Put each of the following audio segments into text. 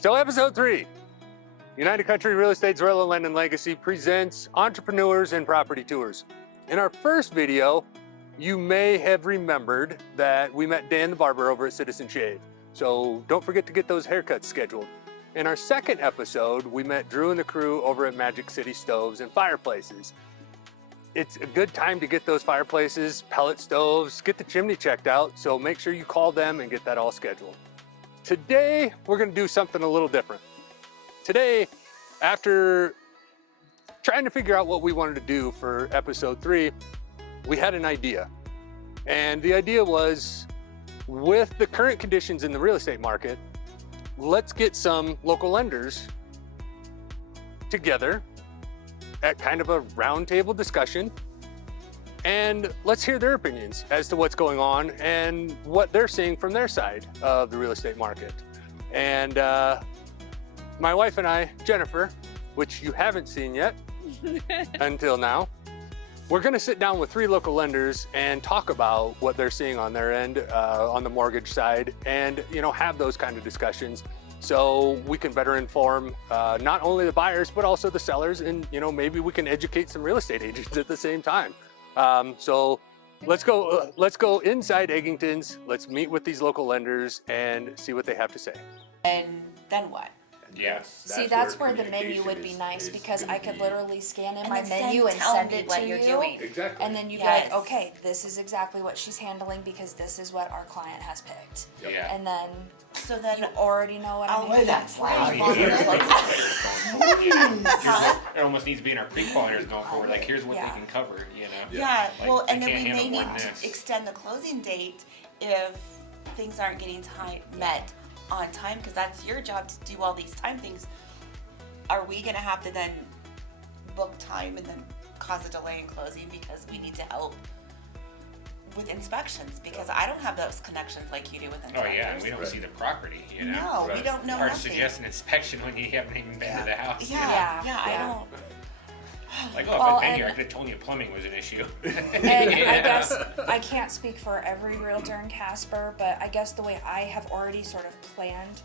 So episode 3, United Country Real Estate Zarello Land Legacy presents Entrepreneurs and Property Tours. In our first video, you may have remembered that we met Dan the barber over at Citizen Shave. So don't forget to get those haircuts scheduled. In our second episode, we met Drew and the crew over at Magic City Stoves and Fireplaces. It's a good time to get those fireplaces, pellet stoves, get the chimney checked out, so make sure you call them and get that all scheduled. Today, we're gonna do something a little different. Today, after trying to figure out what we wanted to do for episode 3, we had an idea. And the idea was, with the current conditions in the real estate market, let's get some local lenders together at kind of a roundtable discussion, and let's hear their opinions as to what's going on and what they're seeing from their side of the real estate market. And my wife and I, Jennifer, which you haven't seen yet until now, we're gonna sit down with 3 local lenders and talk about what they're seeing on their end, on the mortgage side, and have those kind of discussions so we can better inform not only the buyers, but also the sellers, and maybe we can educate some real estate agents at the same time. So let's go inside Eggington's, let's meet with these local lenders and see what they have to say. And then what? Yes. See, that's where the menu would be nice, because I could literally scan in And my then menu and tell send me it what to you're you. doing. Exactly. And then you'd Yes. be like, okay, this is exactly what she's handling because this is what our client has picked. Yeah. And then So then you already know what I'm I'll handling. It almost needs to be in our pre-qualifiers going forward. Like, here's what Yeah. they can cover, Yeah, Like, well, they and then can't we handle may more need than to this. extend the closing date if things aren't getting met on time, because that's your job to do all these time things. Are we gonna have to then book time and then cause a delay in closing because we need to help with inspections? Because I don't have those connections like you do with Oh inspectors. yeah, and we don't see the property, No, we Right. don't know Hard to nothing. suggest an inspection when you haven't even been to the house. Yeah, Yeah, I yeah. don't. Like, Well, if I'd been and- here, I could have told you plumbing was an issue. And I guess I can't speak for every realtor in Casper, but I guess the way I have already sort of planned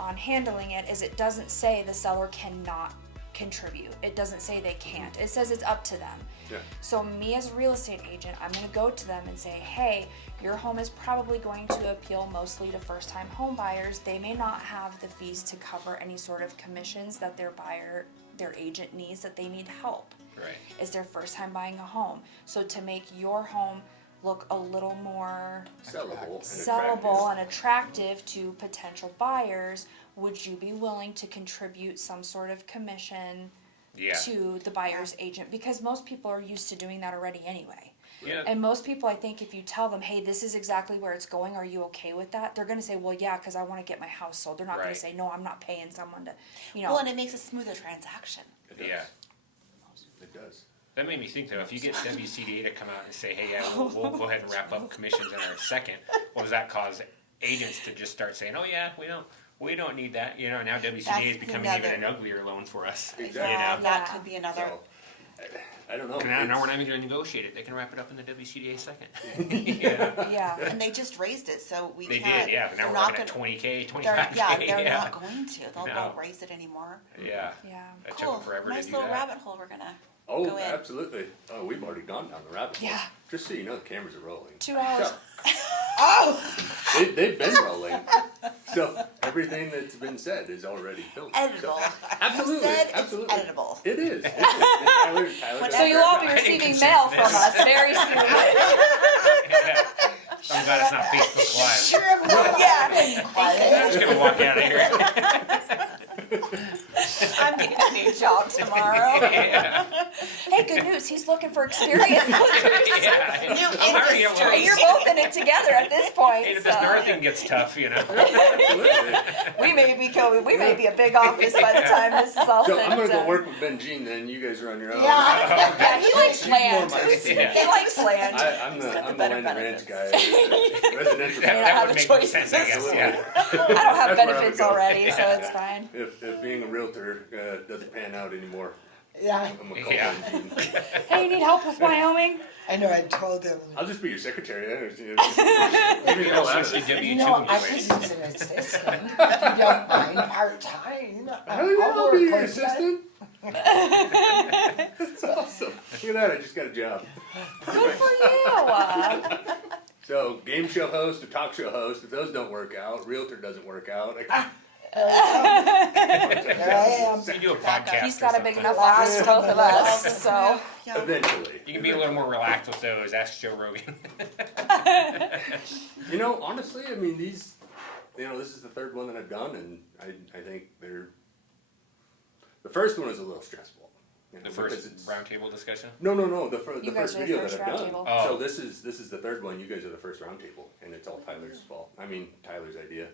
on handling it is it doesn't say the seller cannot contribute. It doesn't say they can't. It says it's up to them. Yeah. So me as a real estate agent, I'm going to go to them and say, hey, your home is probably going to appeal mostly to first-time home buyers. They may not have the fees to cover any sort of commissions that their agent needs, that they need help. Right. Is their first time buying a home. So to make your home look a little more sellable and attractive to potential buyers, would you be willing to contribute some sort of commission Yeah. to the buyer's agent? Because most people are used to doing that already anyway. Yeah. And most people, I think, if you tell them, hey, this is exactly where it's going, are you okay with that? They're going to say, well, yeah, because I want to get my house sold. They're not going Right. to say, no, I'm not paying someone to, Well, and it makes a smoother transaction. It does. Yeah. It does. That made me think, though, if you get WCDA to come out and say, hey, yeah, we'll go ahead and wrap up commissions in our second, well, does that cause agents to just start saying, oh yeah, we don't need that, now WCDA is becoming even an uglier loan for us, Exactly. Yeah, that Yeah. could be another. So, I don't know. Now we're not even going to negotiate it. They can wrap it up in the WCDA second. Yeah. And they just raised it, so we They can't. did, yeah, but now they're we're not looking at gonna- 20K, 25K. they're not going to. They'll No. not raise it anymore. Yeah. Yeah. It Cool. took them forever Nice to do little that. rabbit hole we're gonna Oh, go in. absolutely. Oh, we've already gone down the rabbit hole. Yeah. Just so you know, the cameras are rolling. 2 hours. So, Oh! they've been rolling. So everything that's been said is already filmed. Editable. So, absolutely. You said absolutely. it's editable. It is. Tyler So you'll all be I didn't receiving consent mail to from this. us very soon. I'm glad it's not Facebook Live. Sure. Yeah. I'm just gonna walk out of here. I'm getting a new job tomorrow. Yeah. Hey, good news. He's looking for experienced lenders. Yeah. New I'm already at industry. work. And you're both in it together at this point. And if this so Nora thing gets tough, Absolutely. we may be a big office by the time this is all So said I'm and gonna go done. work with BenJean then. You guys are on your own. Yeah. Yeah, he likes She's more land. my- Yeah. He likes land. I'm got the the better land ranch benefits. guy. Residential. That, don't that have would a make more choice. sense, I guess. Yeah. I don't have That's where I would benefits go. already, so Yeah. it's fine. If being a realtor doesn't pan out anymore, Yeah, I'm gonna call Yeah. BenJean. Hey, you need help with Wyoming? I know. I told him. I'll just be your secretary. Maybe I'll switch to You W2 know, I anyway. could use an assistant if you don't mind part-time. Hell yeah, I'll work be your with you. assistant. That's awesome. Look at that, I just got a job. Good for you. So, game show host or talk show host, if those don't work out, realtor doesn't work out. There I am. You do a podcast. He's or got a something. big enough office for both of us, so. Yeah. Eventually. You can be a little more relaxed with those. Ask Joe Rogan. You know, honestly, I mean, these, this is the third one that I've done, and I think the first one is a little stressful. The because first it's- roundtable discussion. No, the You first guys are the video first that I've done. roundtable. Oh. So this is the third one. You guys are the first roundtable, and it's all Tyler's fault. I mean, Tyler's idea.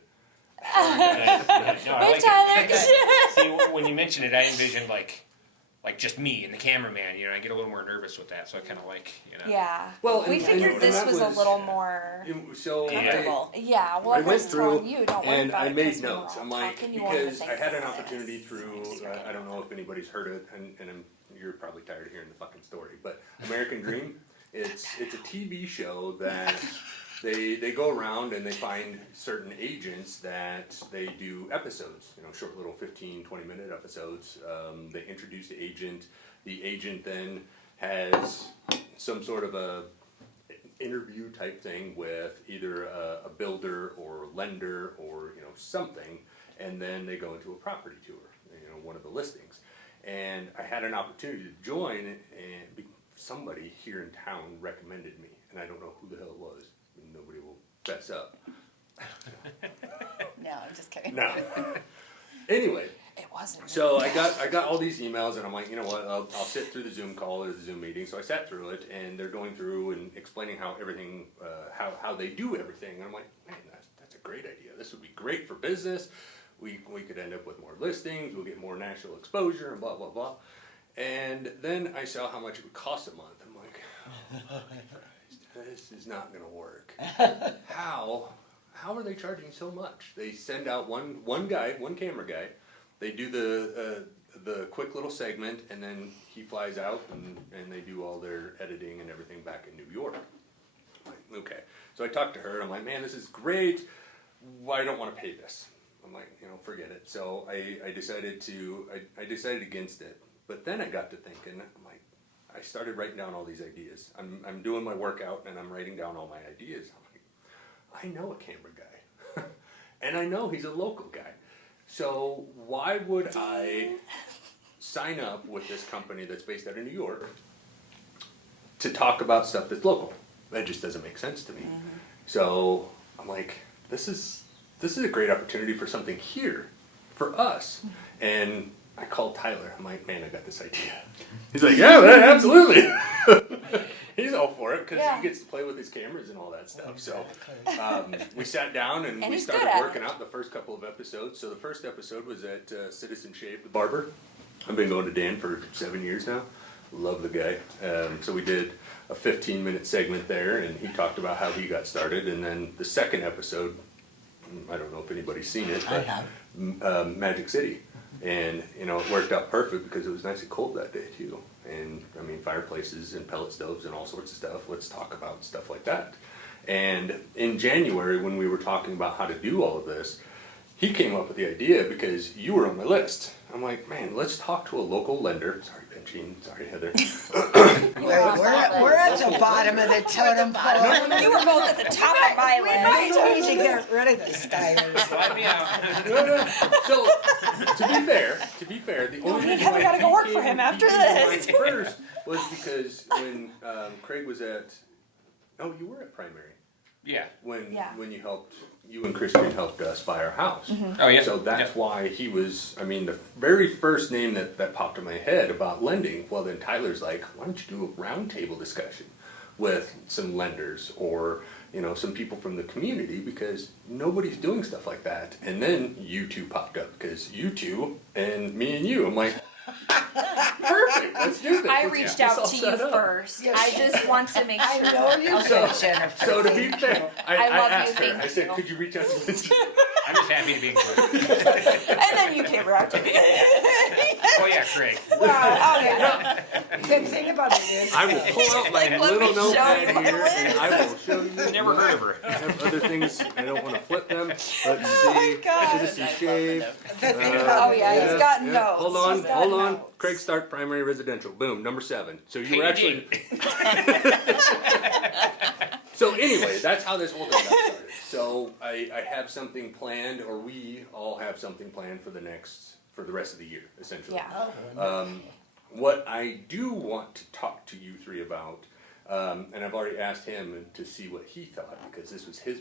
No, I Hey, like Tyler. it. See, when you mentioned it, I envisioned like just me and the cameraman. I get a little more nervous with that, so I kind of like. Yeah. Well, We and- figured and this that was a was- little more. So Yeah. Comfortable. Yeah, well, I I went was telling through you, don't worry and about I it. made 'cause when we're notes. all I'm like, talking, you won't have because to I had an think, opportunity through, "This is I don't know if anybody's heard it, and you're probably tired of hearing the fucking story, but American Dream, it's a TV show that they go around and they find certain agents that they do episodes, short little 15, 20-minute episodes. They introduce the agent then has some sort of a interview type thing with either a builder or lender or something, and then they go into a property tour, one of the listings. And I had an opportunity to join, and somebody here in town recommended me, and I don't know who the hell it was. Nobody will fess up. No, I'm just kidding. No. Anyway, It wasn't. so I got all these emails, and I'm like, you know what? I'll sit through the Zoom call or the Zoom meeting. So I sat through it, and they're going through and explaining how everything, how they do everything. And I'm like, man, that's a great idea. This would be great for business. We could end up with more listings. We'll get more national exposure, and blah blah blah. And then I saw how much it would cost a month. I'm like, oh my Christ, this is not going to work. How are they charging so much? They send out one camera guy. They do the quick little segment, and then he flies out, and they do all their editing and everything back in New York. I'm like, okay. So I talked to her, and I'm like, man, this is great. Well, I don't want to pay this. I'm like, forget it. So I decided against it. But then I got to thinking, I'm like, I started writing down all these ideas. I'm doing my workout, and I'm writing down all my ideas. I'm like, I know a camera guy, and I know he's a local guy. So why would I sign up with this company that's based out of New York to talk about stuff that's local? That just doesn't make sense to me. Mm-hmm. So I'm like, this is a great opportunity for something here, for us. And I called Tyler. I'm like, man, I got this idea. He's like, yeah, man, absolutely. He's all for it because Yeah. he gets to play with his cameras and all that stuff. So we sat down and we he's started good at working out the first couple of episodes. So the first episode was at Citizen Shave, the barber. I've been going to Dan for 7 years now. Love the guy. So we did a 15-minute segment there, and he talked about how he got started. And then the second episode, I don't know if anybody's seen it, I but have. Magic City. And, it worked out perfect because it was nice and cold that day, too. And, I mean, fireplaces and pellet stoves and all sorts of stuff. Let's talk about stuff like that. And in January, when we were talking about how to do all of this, he came up with the idea because you were on my list. I'm like, man, let's talk to a local lender. Sorry, BenJean. Sorry, Heather. We're at the bottom of the totem pole. You were both at the top of my list. We need to get rid of this guy. Slide me out. No. So, to be fair, the only reason Heather why gotta go he work for came- him after he came this. to mind first was because when Craig was at, you were at primary Yeah. when Yeah. you and Christian helped us buy our house. Oh yeah. So that's Yeah. why he was, the very first name that popped in my head about lending, well then Tyler's like, why don't you do a roundtable discussion with some lenders or, some people from the community because nobody's doing stuff like that. And then you two popped up because you two and me and you, I'm like, perfect, let's do this. I Let's reached get this out all to you set up. first. Yes. I just want to make I sure. know you So- did, Jennifer. So to be fair, I I love you, asked her, thank I said, you. could you reach out to me? I'm just happy to be included. And then you came around to me. Oh yeah, Craig. Well, okay. The thing about it is, I will pull out my Let little me show notepad you here and I will show you. Never heard of her. I have other things, I don't want to flip them. Let's see, my God. citizen shave. the thing about Oh, it yeah, is, he's got notes. Hold on, He's got hold on. notes. Craig Stark, primary residential. Boom, number 7. So you were Hey, actually. So anyway, that's how this whole thing got started. So I have something planned, or we all have something planned for the rest of the year, essentially. Yeah. What I do want to talk to you three about, and I've already asked him to see what he thought, because this was his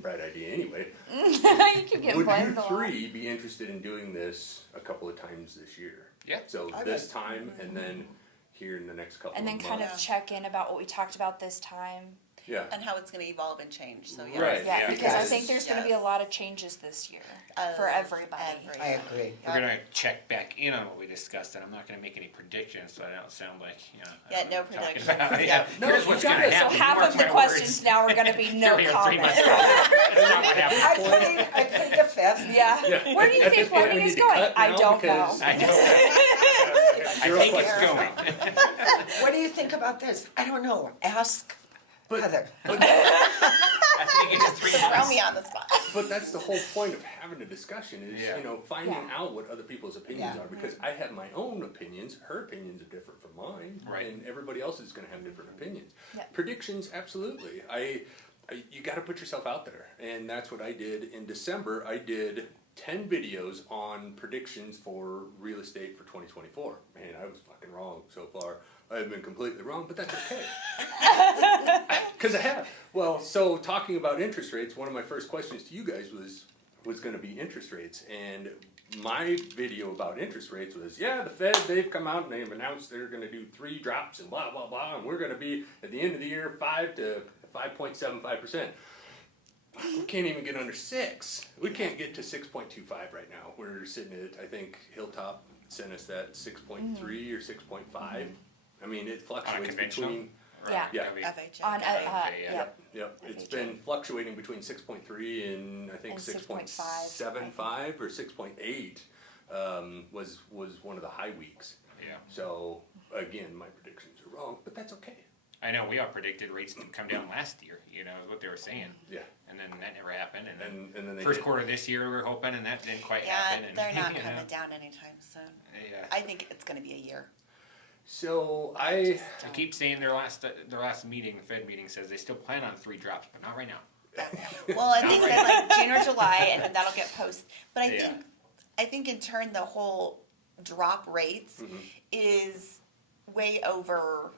bright idea anyway. You keep getting Would blamed you a lot. three be interested in doing this a couple of times this year? Yeah. So this time, and then here in the next couple And then of kind months. of check in about what we talked about this time. Yeah. And how it's gonna evolve and change, so yeah. Right. Yeah, Yeah, because I because- think there's going to be a lot of changes this year for everybody. I agree. We're gonna check back in on what we discussed, and I'm not gonna make any predictions, so I don't sound like I Yeah, don't know no what I'm talking predictions. about. Yeah. No, Here's you what's got gonna it. So happen. So half Mark of the my questions words. now are going to be no Here we go, 3 comment. months ago. That's not what happened. I plead the fifth. Yeah. Yeah. Where do you At think this point, we Wyoming is need to going? cut I now don't know. because- I know. I Zero think it's questions. going. What do you think about this? I don't know. Ask Heather. I think it's 3 Throw months. me on the spot. But that's the whole point of having a discussion is, Yeah. finding Yeah. out what other people's opinions Yeah. are, because I have my own opinions, her opinions are different from mine, Right. and everybody else is gonna have different opinions. Yeah. Predictions, absolutely. You gotta put yourself out there, and that's what I did in December. I did 10 videos on predictions for real estate for 2024. Man, I was fucking wrong so far. I have been completely wrong, but that's okay. Because I have. Well, so talking about interest rates, one of my first questions to you guys was going to be interest rates, and my video about interest rates was, yeah, the Fed, they've come out and they've announced they're going to do 3 drops and blah blah blah, and we're going to be at the end of the year 5 to 5.75%. We can't even get under 6. We can't get to 6.25 right now. We're sitting at, I think Hilltop sent us that 6.3 or 6.5. I mean, it fluctuates conventional? between. Yeah. Yeah. FHA. On yeah. yep. Yep, it's FHA. been fluctuating between 6.3 and I think And 6.75 or 6.8 was one of the high weeks. Yeah. So again, my predictions are wrong, but that's okay. I know we all predicted rates to come down last year, is what they were saying. Yeah, And then that never happened. And then and then they first did. quarter this year we were hoping, and that didn't quite Yeah, happen. And, they're not you know, coming down anytime soon. Yeah. I think it's gonna be a year. So I keep saying their last meeting, the Fed meeting, says they still plan on 3 drops, but not right now. Well, and they Not said like June or July, and then that'll get posted. But Yeah. I think in turn the whole drop rates Mm-hmm. is way over.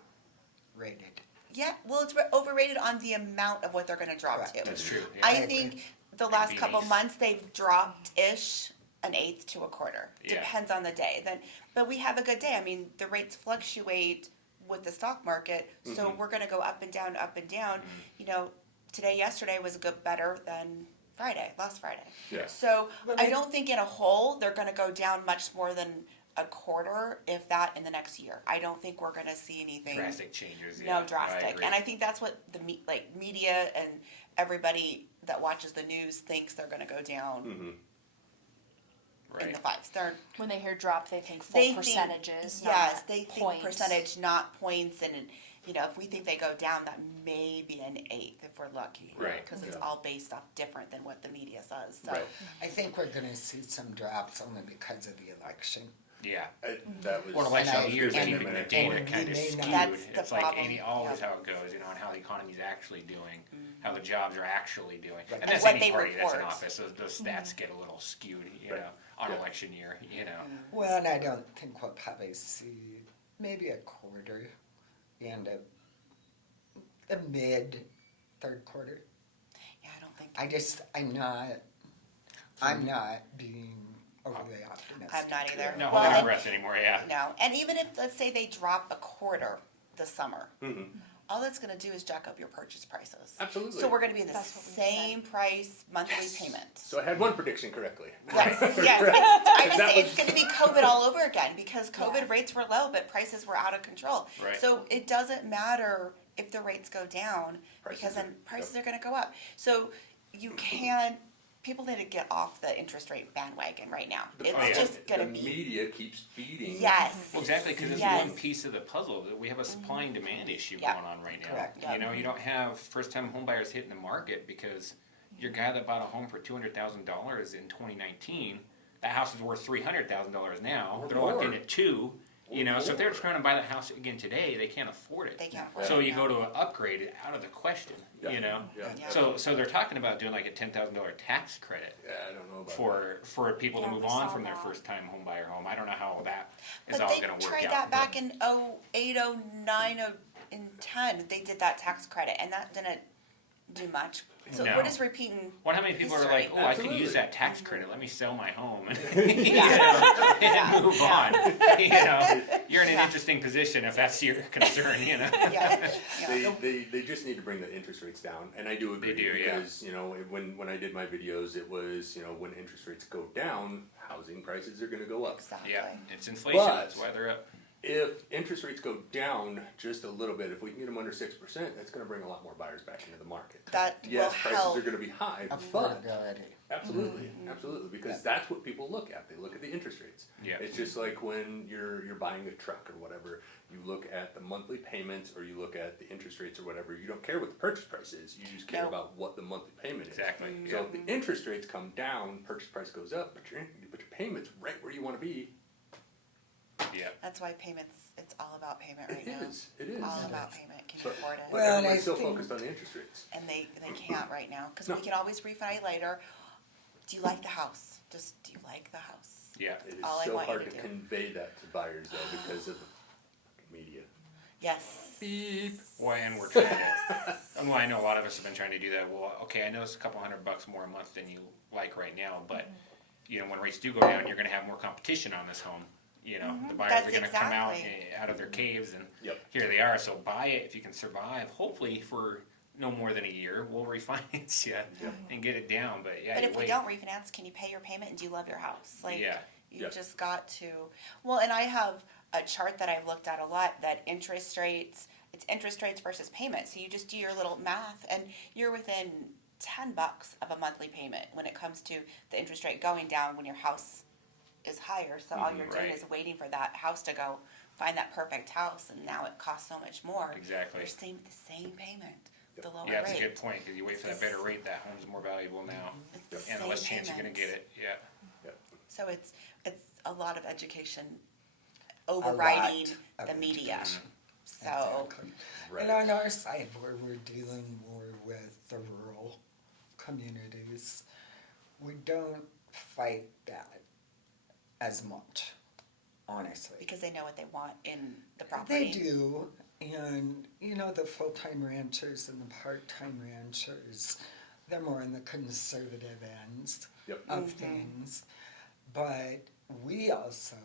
Rated. Yeah, well, it's overrated on the amount of what they're going to drop Correct. to. That's true. Yeah. I agree. think the last be couple nice. months they've dropped ish an eighth to a quarter. Yeah. Depends on the day. But we have a good day. I mean, the rates fluctuate with the stock market, so we're going to go up and down, up and down. Today, yesterday was better than last Friday. Yeah. So But I don't think in a whole they're going to go down much more than a quarter, if that, in the next year. I don't think we're going to see anything. Drastic changes. No, yeah. drastic. I agree. And I think that's what the media and everybody that watches the news thinks they're going to go down in right. the 5s. When they hear drop, they think full They think- percentages. Yes, not they think points. percentage, not points. And if we think they go down, that may be an eighth if we're lucky. Right, Because it's yeah. all based off different than what the media says. So. Right. I think we're gonna see some drops only because of the election. Yeah. That was. Well, election And I- years and- keeping the and data we kind of may skewed. not- That's the It's like problem, always yeah. how it goes, and how the economy's actually doing, how the jobs are actually doing. Right. And that's what any they party that's in report. office. Those stats get a little skewed, Right. on Yeah. election year, Well, and I don't think we'll probably see maybe a quarter and a mid third quarter. Yeah, I don't think. I'm not being overly optimistic. I'm not either. No Well, holding and- breath anymore, yeah. No, and even if, let's say, they drop a quarter this summer, Mhm. all that's going to do is jack up your purchase prices. Absolutely. So we're going to be in the That's what we same price monthly payment. So I had one prediction correctly. Yes, yes. Correct. I just That say it's was- going to be COVID all over again because COVID Yeah. rates were low, but prices were out of control. Right. So it doesn't matter if the rates go down Prices because then are- prices are going to go up. So you can't people need to get off the interest rate bandwagon right now. It's yeah. just gonna the be. media keeps feeding. Yes. Well, exactly, because it's Yes. one piece of the puzzle. That we have a supply and demand issue Yeah. going on right now. Correct. Yeah. You know, you don't have first-time homebuyers hitting the market because your guy that bought a home for $200,000 in 2019, that house is worth $300,000 now. Or They're locked in more. at 2. You Or know, so if they're more. trying to buy that house again today, they can't afford it. They can't afford So it, you yeah. go to an upgrade, it out of the question. Yeah. You know. Yeah. Yeah. So they're talking about doing like a $10,000 tax credit Yeah, I don't know about for people to Yeah, move we on saw from their that. first time home buyer home. I don't know how that is But all they going to work tried out. that back in 08, 09, and 10. They did that tax credit, and that didn't do much. So No. we're just repeating. Well, how many people are history. like, oh, I could Absolutely. use that tax credit. Let me sell my home and, Yeah. and move on. You know, you're in an interesting position if that's your concern. You know. Yeah. Yeah. They just need to bring the interest rates down, and I do agree They do, yeah. because you know when I did my videos, it was when interest rates go down, housing prices are going to go up. Exactly. Yeah, it's inflation. But- That's why they're up. If interest rates go down just a little bit, if we can get them under 6%, that's going to bring a lot more buyers back into the market. That Yes, will prices help. are going to be high, but Affordability. absolutely, absolutely, because that's what people look at. They look at the interest rates. Yeah. It's just like when you're buying a truck or whatever. You look at the monthly payments or you look at the interest rates or whatever. You don't care what the purchase price is. You just care No. about what the monthly payment is. Exactly. So Yeah. if the interest rates come down, purchase price goes up, but your payment's right where you want to be. Yeah. That's why payments. It's all about payment right It now. is. It is. All about payment. Can you But, afford it? but Well, everybody's I still think- focused on the interest rates. And they can't right now because No. we can always refi later. Do you like the house? Just do you like the house? Yeah. It is all I so want you hard to to do. convey that to buyers though because of the fucking media. Yes. Beep. Well, and we're trying to. Well, I know a lot of us have been trying to do that. Well, okay, I know it's a couple $100 more a month than you like right now, but you know when rates do go down, you're going to have more competition on this home. You know, the buyers That's are going to come exactly. out of their caves, and Yep. here they are. So buy it if you can survive. Hopefully, for no more than a year, we'll refinance you and get it down. But yeah, But you if wait. we don't refinance, can you pay your payment and do you love your house? Like Yeah. you Yeah. just got to. Well, and I have a chart that I've looked at a lot that interest rates. It's interest rates versus payment. So you just do your little math, and you're within $10 of a monthly payment when it comes to the interest rate going down when your house is higher. So all you're doing right. is waiting for that house to go find that perfect house, and now it costs so much more. Exactly. You're staying with the same payment, the lower Yeah, that's rate. a good point because you wait for that better rate, that home's more valuable now, It's the and the same less chance you're going to payments. get it. Yeah. So it's a lot of education overriding of the media. education. So Exactly. Right. And on our side, where we're dealing more with the rural communities, we don't fight that as much, honestly. because they know what they want in the They property. do, and the full-time ranchers and the part-time ranchers, they're more on the conservative ends Yep. of things. But we also,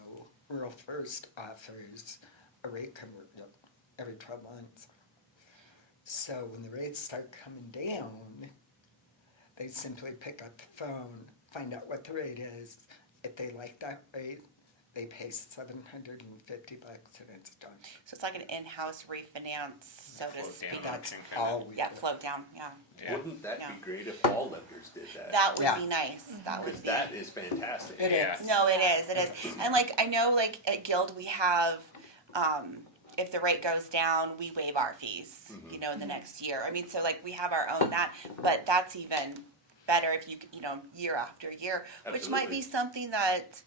Rural First offers a rate conversion every 12 months. So when the rates start coming down, they simply pick up the phone, find out what the rate is. If they like that rate, they pay $750 and it's done. So it's like an in-house refinance, so to Float speak. down. That's Kinda. all we Yeah, do. float down. Yeah, Yeah. Wouldn't that Yeah. be great if all lenders did that? that would Yeah. be nice. That would Because be. that is fantastic. It Yeah. is. No, it is. It is. And like I know, like at Guild, we have. If the rate goes down, we waive our fees, in the next year. I mean, so like we have our own that, but that's even better if you year after year, which might be Absolutely. something that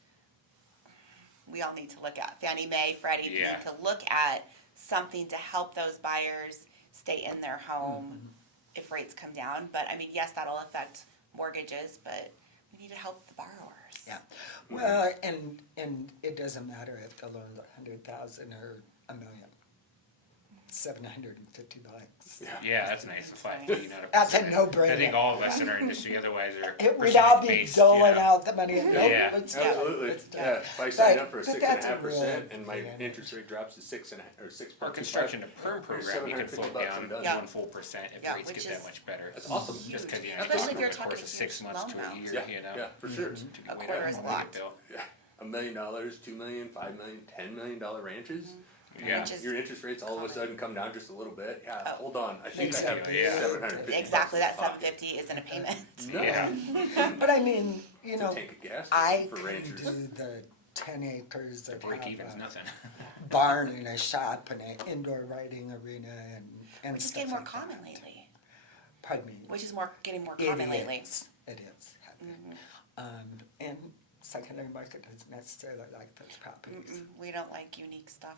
we all need to look at. Fannie Mae, Freddie Yeah. need to look at something to help those buyers stay in their home if rates come down. But I mean, yes, that'll affect mortgages, but we need to help the borrowers. Yeah. Well, and it doesn't matter if the loan's $100,000 or $1 million. $750. Yeah, that's nice. The flat fee, not a That's a percentage. no-brainer. I think all of us in our industry otherwise are We'd all be percentage-based, doling out the money. And Yeah. let's do it. Absolutely. Let's do it. Yeah. If I sign But- up for a but 6.5% that's and my really- interest rate drops to 6 Our construction to perm program, you can float $750 down I'm done. Yeah. 1% if Yeah, rates which get that is- much better. That's awesome. Just because Especially if you're over the talking course a of 6 huge months to loan a amount. year, Yeah. Yeah. For sure. A Way quarter down is a the lot. bill. Yeah. $1 million, $2 million, $5 million, $10 million ranches. Yeah. Which is Your interest rates all of a sudden come down just a little bit. Yeah, Oh. hold on. I think I have Exactly, yeah. $750. exactly that in my pocket. 750 isn't a payment. No. Yeah. But I mean, you It's a know, tank of gas I for can ranchers. do the 10 acres The of break even's have nothing. a barn and a shop and an indoor riding arena and Which is stuff getting more like common that. lately. Pardon me. Which is getting more It common lately. is. It is. And secondary market doesn't necessarily like those properties We don't like unique stuff.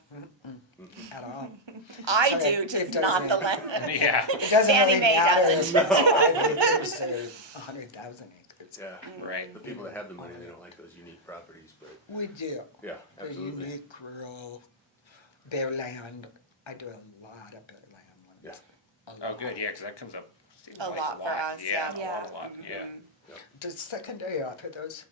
at all. I So do, it just not the doesn't- land. Yeah. It doesn't Fannie really Mae matter if doesn't. it's 5 acres or 100,000 acres. Yeah. Right. The people that have the money, they don't like those unique properties, but We do. yeah, The absolutely. unique rural bare land. I do a lot of bare land ones. Yeah. A Oh, lot. good, yeah, because that comes up. seems A like lot for us, Yeah, yeah. a lot, yeah. Does secondary offer those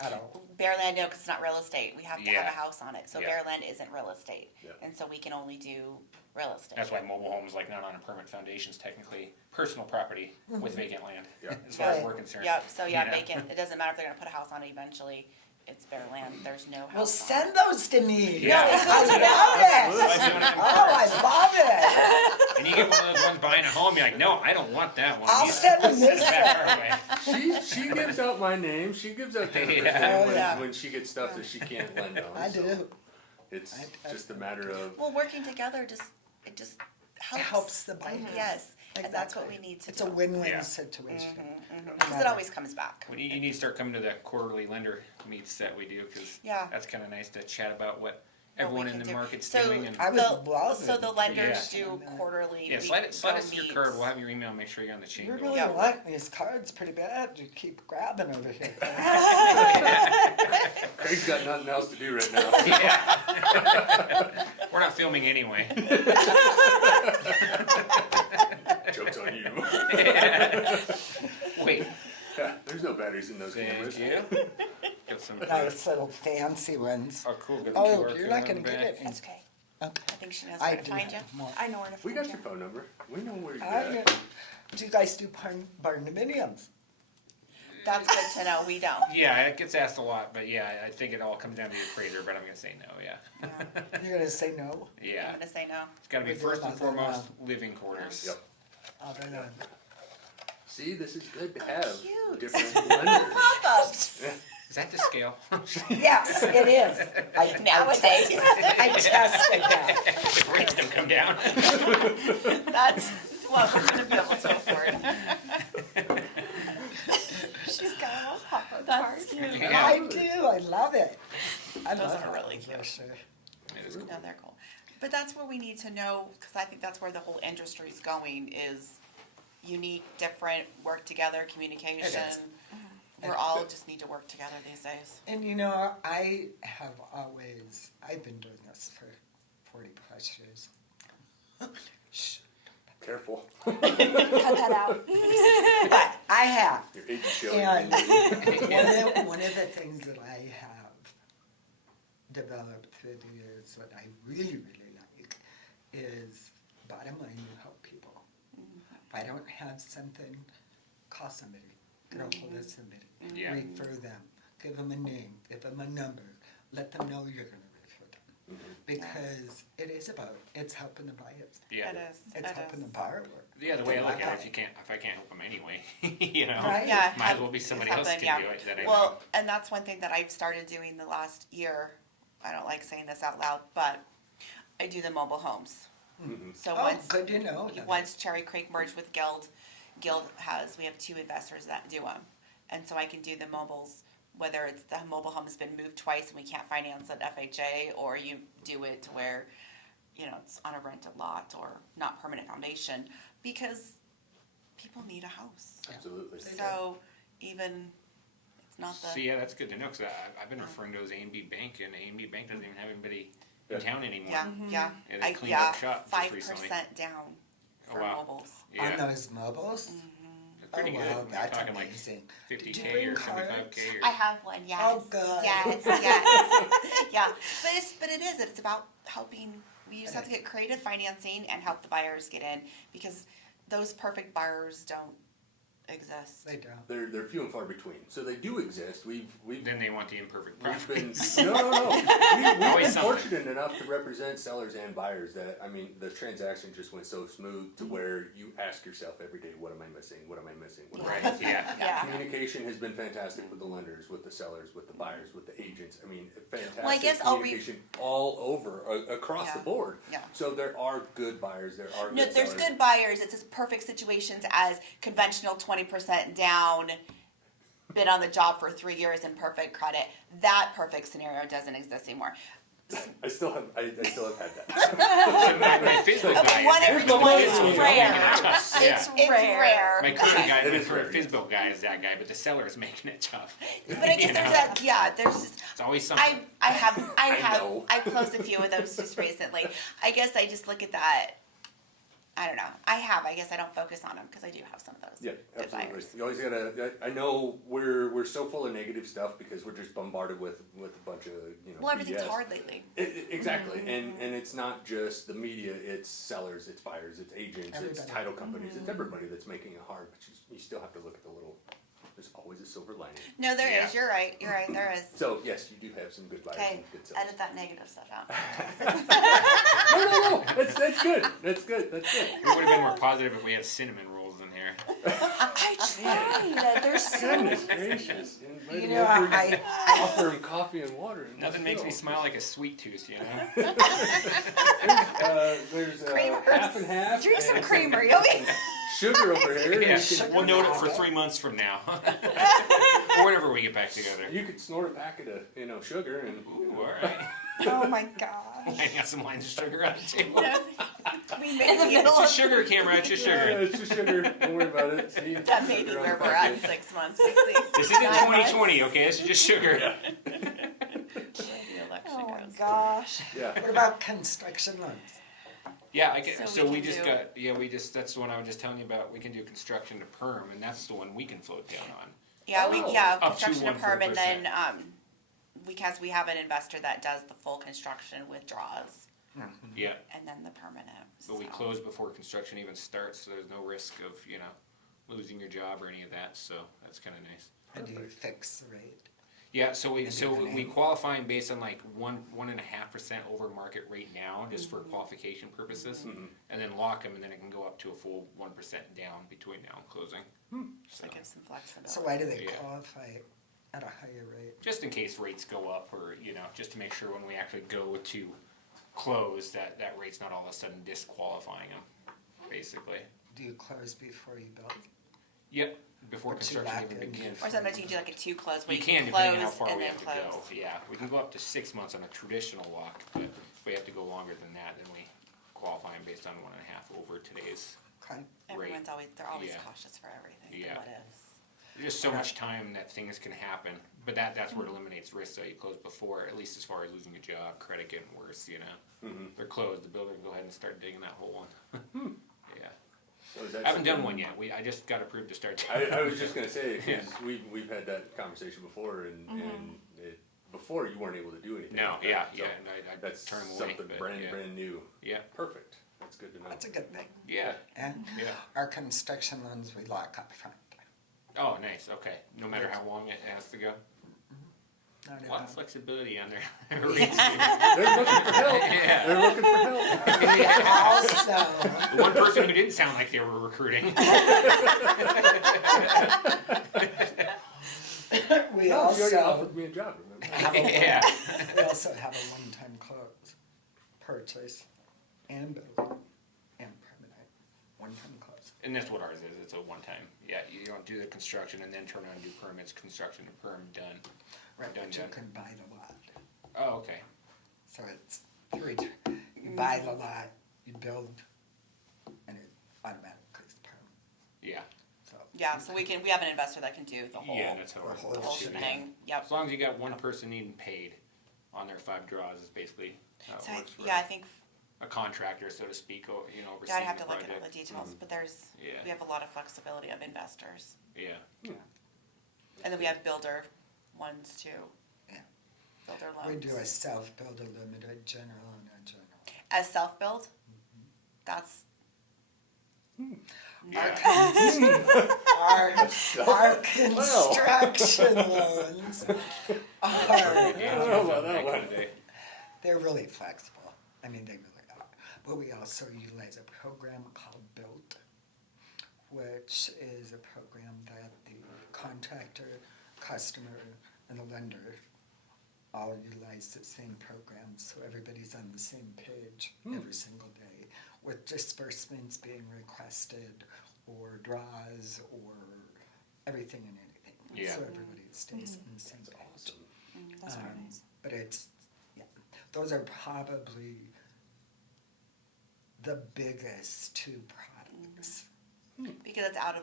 at all? Bare land, no, because it's not real estate. We have to have Yeah. a house on it. So Yeah. bare land isn't real estate. Yeah. And so we can only do real estate. That's why mobile homes, like not on a permanent foundation, is technically personal property with vacant land, Yeah. as far as Right. we're concerned. Yep, so yeah, You know? vacant. It doesn't matter if they're gonna put a house on it eventually. It's bare land. There's no house Well, on send it. those to me. Yeah. I love That's it. Oh, I love it. And you get one of those ones buying a home, you're like, no, I don't want that one. I'll You send them send it this back our way. She gives out my name. She gives out 10% Yeah. Oh, yeah. when she gets stuff that she can't lend on. I so do. It's I- just a matter of Well, working together just It helps. helps the buyers. Yes, and that's what Exactly. we need to It's do. a win-win Yeah. situation. Because it always comes back. Well, you need to start coming to the quarterly lender meets that we do, because Yeah. that's kind of nice to chat about what we everyone in can the do. market's So doing. And I would love So it. the lenders Yeah. do quarterly. yeah, slide us your meets. card. We'll have your email. Make sure you're on the chain. You going. really Yeah. want these cards pretty bad. You keep grabbing over here. Craig's got nothing else to do right now. Yeah. We're not filming anyway. Joke's on you. Wait. Yeah, there's no batteries in those cameras. Thank you. Got some. Nice little fancy ones. Oh, cool. Got the Oh, QR you're code not on gonna the get back. it. That's okay. Okay. I think she knows I where to do find you. have more. I know where to We find got you. your phone number. We know where you're I- at. Do you guys do barndominiums? That's good to know. We don't. Yeah, it gets asked a lot, but yeah, I think it all comes down to the appraiser, but I'm gonna say no, yeah. You're gonna say no? Yeah, I'm gonna say no. it's gotta be We're first doing and nothing foremost wrong. living quarters. Yep. Other than See, this is good to have cute. different lenders. Pop-ups. Is that the scale? yes, it is. Nowadays. I tested that. The rates don't come down. That's what we're gonna be able to afford. She's got a little pop-up That's card. cute. Yeah. I do. I love it. I Those love are it, really for cute. sure. It is cool. No, they're cool. But that's where we need to know, because I think that's where the whole industry is going, is unique, different, work together, communication. It We're all just need to work together these days. And you know, I've been doing this for 40 plus years. Shh. Careful. Cut that out. But I have. Your age is showing. And one of the things that I have developed through the years that I really, really like is, bottom line, you help people. If I don't have something, call somebody, get a hold of somebody, Yeah. refer them, give them a name, give them a number, let them know you're gonna refer them. Because it is about, it's helping the buyers, Yeah. It is. it's helping the borrower. Yeah, the way I look at it, if I can't help them anyway, you know, Right. Yeah. might as well be somebody else something, can yeah. do it that I Well, and that's one thing that I've started doing the last year. I don't like saying this out loud, but I do the mobile homes. So Oh, once good to know. once Cherry Creek merged with Guild, we have 2 investors that do them. And so I can do the mobiles, whether it's the mobile home has been moved twice and we can't finance it FHA, or you do it to where, it's on a rented lot or not permanent foundation, because people need a house. Absolutely. So even, it's not the. So yeah, that's good to know, because I've been referring to as A&B Bank, and A&B Bank doesn't even have anybody in Yeah. town anymore. Yeah, yeah. Yeah, they cleaned up shop just 5% recently. down Oh, for wow. mobiles. Yeah, On those mobiles? it's pretty Oh, good. wow, We're that's talking like amazing. 50K or bring cards? 75K or. I have one, yes. Oh, good. Yes, yes. Yeah, but it's about helping, we just have to get creative financing and help the buyers get in, because those perfect buyers don't exist. They don't. They're few and far between. So they do exist. We've Then they want the imperfect We've been properties. no. We've been Always something. fortunate enough to represent sellers and buyers that I mean the transaction just went so smooth to where you ask yourself every day, what am I missing? What am I missing? What am I Right, missing? yeah. Yeah. Communication has been fantastic with the lenders, with the sellers, with the buyers, with the agents. I mean, fantastic Well, I guess I'll communication all over across the Yeah. board. Yeah. So there are good buyers. There are No, good there's sellers. good buyers. It's as perfect situations as conventional 20% down, been on the job for 3 years in perfect credit. That perfect scenario doesn't exist anymore. I still have had that. So my FISBO Okay, guy one is every that. 20 It's is making rare. it tough. Yeah. It's rare. My current Okay. guy, It my is current rare, FISBO guy is that guy, but the seller is making it tough. But I guess You there's know? there's It's always something. I know. I've closed a few of those just recently. I guess I just look at that. I don't know. I guess I don't focus on them because I do have some of those. Yeah, good absolutely. buyers. You always gotta. I know we're so full of negative stuff because we're just bombarded with a bunch of Well, everything's BS. hard lately. Exactly, and it's not just the media. It's sellers, it's buyers, it's agents, it's Everybody. title companies, it's everybody that's making it hard. But you still have to look at the little. There's always a silver lining. No, there is. Yeah. You're right. You're right. There is. So yes, you do have some good buyers Okay, and good sellers. edit that negative stuff out. No. That's good. That's good. That's good. We would have been more positive if we had cinnamon rolls in here. I tried. There's so Goodness gracious! And You know, I offer him coffee and water. And Nothing makes me still. smile like a sweet tooth, you know? There's Creamer. half and half. Drink some and creamer, you'll be. Sugar over here. Yeah, You could- we'll note it for 3 months from now. Or whenever we get back together. You could snort a packet of sugar and. Ooh, alright. Oh my gosh. I got some lines of sugar on the table. We made the middle It's of just sugar, camera, it's just Yeah, sugar. it's just sugar. Don't worry about it. See, that may be sugar on where the we're at in packet. 6 months. We'll see. This isn't 9 months. 2020, okay? This is just sugar. The election Oh my goes. gosh. Yeah. What about construction loans? Yeah, I get, So so we we can just do- that's the one I was just telling you about. We can do construction to perm, and that's the one we can float down on. Yeah, Up to construction to perm, and 1%. then because we have an investor that does the full construction withdraws, Yeah, and then the permanent. but we so. close before construction even starts, so there's no risk of, losing your job or any of that, so that's kinda nice. How do you fix the rate? Yeah, so we Independent. qualify based on like 1.5% over market rate now, just for qualification purposes, and then lock them, and then it can go up to a full 1% down between now and closing. So it gives some flexibility. So why do they Yeah. qualify at a higher rate? Just in case rates go up, or just to make sure when we actually go to close that rate's not all of a sudden disqualifying them, basically. Do you close before you build? Yep, before But you construction lack even it. begins. Or sometimes you can do like a 2 close where You you can, can depending on how close far and we then have to close. go. Yeah, we can go up to 6 months on a traditional lock, but if we have to go longer than that, then we qualify them based on 1.5 over today's. Okay. Everyone's they're always Yeah. cautious for everything. Yeah. What ifs? There's just so much time that things can happen, but that's where it eliminates risk. So you close before, at least as far as losing your job, credit getting worse. They're closed. The builder can go ahead and start digging that hole in. Yeah, So is that I haven't done something- one yet. I just got approved to start. I was just gonna say because we've had that conversation before, and before you weren't able to do anything. No, like that, yeah, so yeah. And I That's turn them away. something but brand yeah. new. Yeah, Perfect. That's good to know. That's a good thing. yeah, And yeah. our construction loans, we lock up front. Oh, nice. Okay. No matter how long it has to go. Not A lot of about- flexibility on their rates. They're looking for help. Yeah. They're looking for help. Also, The one person who didn't sound like they were recruiting. we No, you already also offered me a job. Remember? have a Yeah. we also have a one-time close, purchase and build and permanent, one-time close. And that's what ours is. It's a one-time. Yeah, you don't do the construction and then turn around and do permits, construction and perm, done. Right, Done, but you done. can buy the lot. Oh, okay. So it's you buy the lot, you build, and it automatically is permanent. Yeah. So Yeah, so we have an investor that can do the whole, Yeah, that's how the ours whole the whole should be. shebang. Yep. As long as you got one person needing paid on their 5 draws is basically how it So works for I think a contractor, so to speak, overseeing I'd have the to look at project. all the details, but Yeah. we have a lot of flexibility of investors, Yeah. and then we have builder ones too. Yeah. Builder we loans. do a self-build, a limited, general, and a general. As self build. That's Yeah. Our construction loans are, they're really flexible. I mean, they really are. But we also utilize a program called BUILT, which is a program that the contractor, customer, and the lender all utilize the same program, so everybody's on the same page every single day, with disbursements being requested, or draws, or everything and anything. Yeah. So everybody stays on the same page. That's very nice. But it's, yeah, those are probably the biggest two products. Because it's out of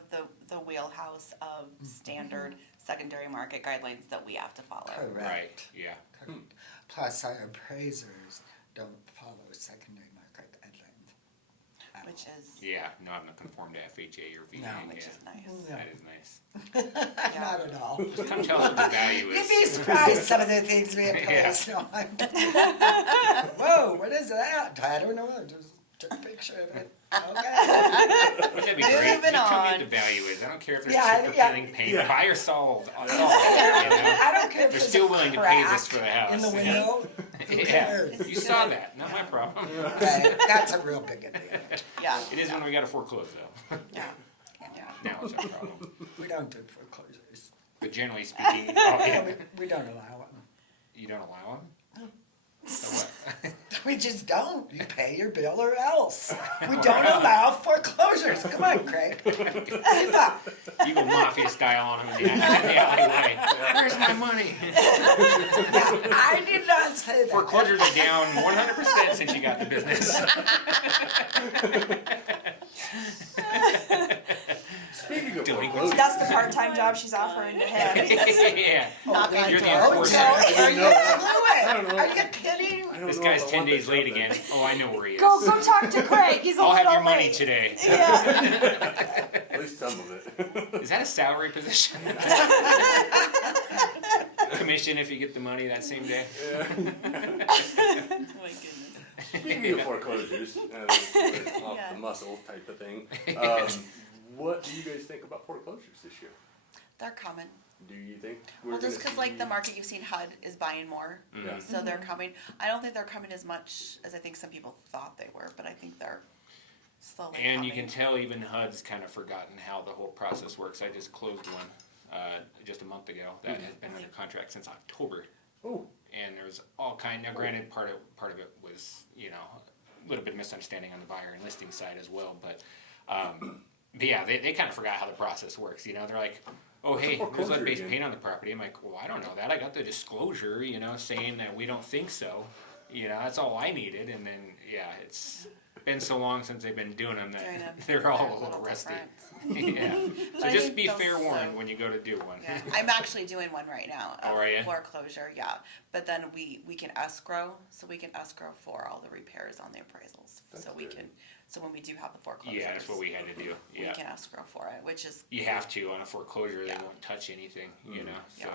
the wheelhouse of standard secondary market guidelines that we have to follow. Correct. Right, yeah. Correct. Plus, our appraisers don't follow secondary market guidelines at Which all. is, Yeah, not gonna conform to FHA or VA, No, yeah. which is nice. No. That is nice. Not at all. Just come tell us what the value You'd is. be surprised some of the things we appraise. No, whoa, what is that? I don't know. I just took a picture of it. Okay. Wouldn't that be great? Moving Just tell me on. what the value is. I don't care if there's Yeah, chip yeah. peeling paint. Yeah. Buy or sold. You know? I don't care if They're there's still a willing to pay this crack for the house. in the window. Who Yeah, cares? you saw that. Not my problem. Right. That's a real big advantage. Yeah, It is when we gotta foreclose though. yeah, yeah. Now it's our problem. We don't do foreclosures. But generally speaking, oh yeah, We don't allow them. you don't allow them. So what? We just don't. You pay your bill or else. We don't allow foreclosures. Come on, Craig. You go mafia style on them in the alleyway. Where's my money? I did not say that. Foreclosures are down 100% since you got the business. Speaking of Delinquency. foreclosures, That's the part-time job she's offering to him. Yeah. Knock on You're the doors. enforcer. Are you I don't know. Are you kidding? I don't This know guy's if I 10 want days that late job again. then. Oh, I know where he is. Go talk to Craig. He's a I'll little have your money late. today. Yeah. At least some of it. Is that a salary position? Commission if you get the money that same day? Oh my goodness. Speaking of foreclosures, off Yeah. the muscle type of thing, what do you guys think about foreclosures this year? They're coming. Do you think Well, just gonna because like the see- market you've seen HUD is buying more, Yeah. so they're coming. I don't think they're coming as much as I think some people thought they were, but I think they're slowly And coming. you can tell even HUD's kind of forgotten how the whole process works. I just closed one just a month ago that had been under contract since October. Oh, And there was all kind. Now, granted, part of it was a little bit of misunderstanding on the buyer and listing side as well. But yeah, they kind of forgot how the process works. They're like, oh hey, there's foreclosure lead-based again. paint on the property. I'm like, well, I don't know that. I got the disclosure, saying that we don't think so. That's all I needed. And then yeah, it's been so long since they've been doing them that Doing them. they're all They're a little rusty. different. Yeah. But So I just think be they'll fair warned slow. when you go to do one. Yeah, I'm actually doing one right now. Oh, are ya? Foreclosure, yeah. But then we can escrow, so we can escrow for all the repairs on the appraisals. That's So we good. can, so when we do have the foreclosures. Yeah, that's what we had to do. We Yeah. can escrow for it, which is. You have to on a foreclosure. Yeah. They won't touch anything. So Yeah. Yeah.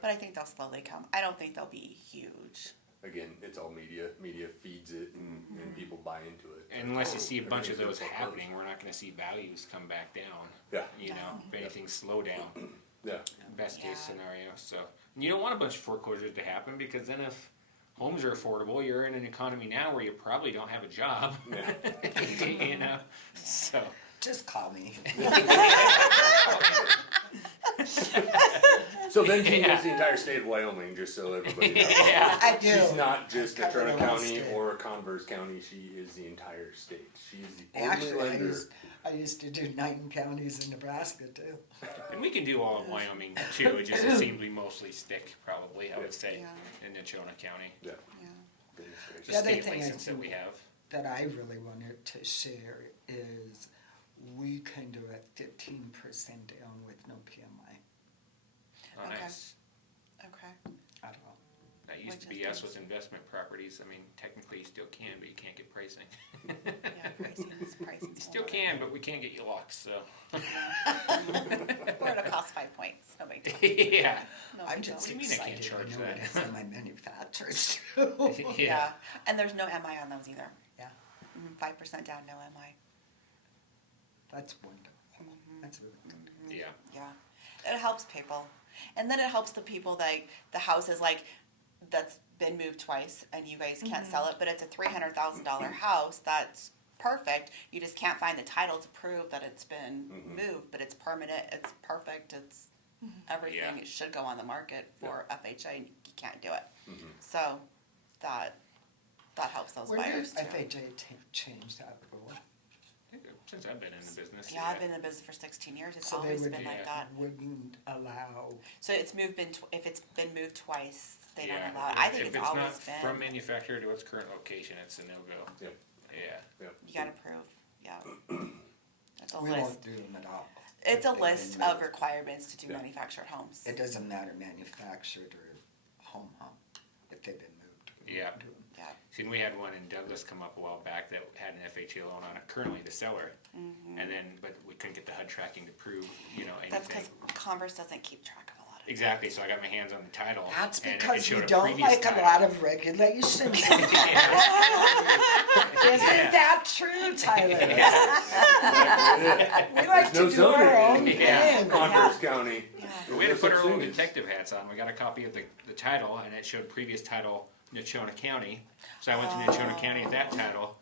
But I think they'll slowly come. I don't think they'll be huge. again, it's all media. Media feeds it, and people buy into it. unless you see a bunch of Everything's those gonna foreclose. happening, we're not going to see values come back down. Yeah, If anything, slow down. yeah. Best case Yeah. scenario. So and you don't want a bunch of foreclosures to happen because then if homes are affordable, you're in an economy now where you probably don't have a job. Yeah. So Just call me. So BenJean does the entire state of Wyoming, just so everybody knows. yeah. I do. She's not just a Cover Turner the whole County state. or Converse County. She is the entire state. She is the only Actually, lender. I used to do Knighton counties in Nebraska too. And we can do all of Wyoming too. It just seems we mostly stick, probably, I would say, Yeah. in Nechona County. Yeah. Yeah. Goodness gracious. The The other state thing I license that think- we have. That I really wanted to share is we can do it 15% down with no PMI Oh, Okay. nice. Okay. at all. That used to Which be is us nice. with investment properties. I mean, technically you still can, but you can't get pricing. Yeah, pricing. You still can, but we can't get you locked, so. Or it'll cost 5 points. No big deal. Yeah. No I'm big deal. just do you mean I can't excited charge to know that? what some of my manufacturers do. Yeah. And there's no MI on those either. Yeah. 5% down, no MI. That's wonderful. That's really good. Yeah. Yeah, it helps people, and then it helps the people that the house is like that's been moved twice, and you guys can't sell it, but it's a $300,000 house that's perfect. You just can't find the title to prove that it's been moved, but it's permanent, it's perfect, it's everything. Yeah. It should go on the market for FHA, and you can't do it. So that helps those When did buyers too. FHA change that rule? Since I've been in the business. Yeah, I've been in the business for 16 years. It's So they always would, been like that. wouldn't allow. So if it's been moved twice, they Yeah. don't allow it. I think If it's it's always not been. from manufacturer to its current location, it's a no-go. Yep. Yeah. You gotta prove. Yeah. It's a We list. won't do them at all. It's if a they've list been of moved. requirements to do Yeah. manufactured homes. It doesn't matter manufactured or home, if they've been moved. We Yeah. won't do 'em. Yeah. See, we had one in Douglas come up a while back that had an FHA loan on it, currently the seller, and then, but we couldn't get the HUD tracking to prove, That's anything. because Converse doesn't keep track of a lot of it. Exactly, so I got my hands on the title. That's and it because showed we a don't previous like title. a lot of regulations. Isn't that true, Tyler? We like There's to no do our own zoning thing. in Converse County. Yeah. We had to put our Such little things. detective hats on. We got a copy of the title, and it showed previous title, Nechona County. So I went to Nechona County at that title,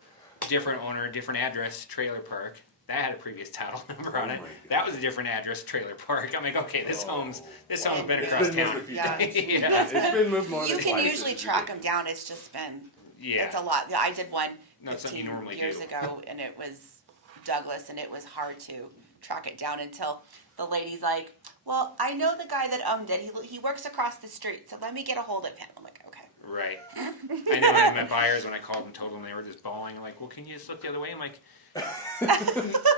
different owner, different address, trailer park. That had a previous title number on Oh it. my That was a different address, trailer park. I'm like, okay, this home's been It's across been moved town. a few Yeah. times. Yeah. It's been moved more You than can twice. usually It's track them down. It's just been, Yeah. it's a lot. Yeah, I did one Not something you 15 normally years do. ago, and it was Douglas, and it was hard to track it down until the lady's like, well, I know the guy that owned it. He works across the street, so let me get a hold of him. I'm like, okay. Right. I know I met buyers when I called and told them they were just bawling. I'm like, well, can you just look the other way? I'm like,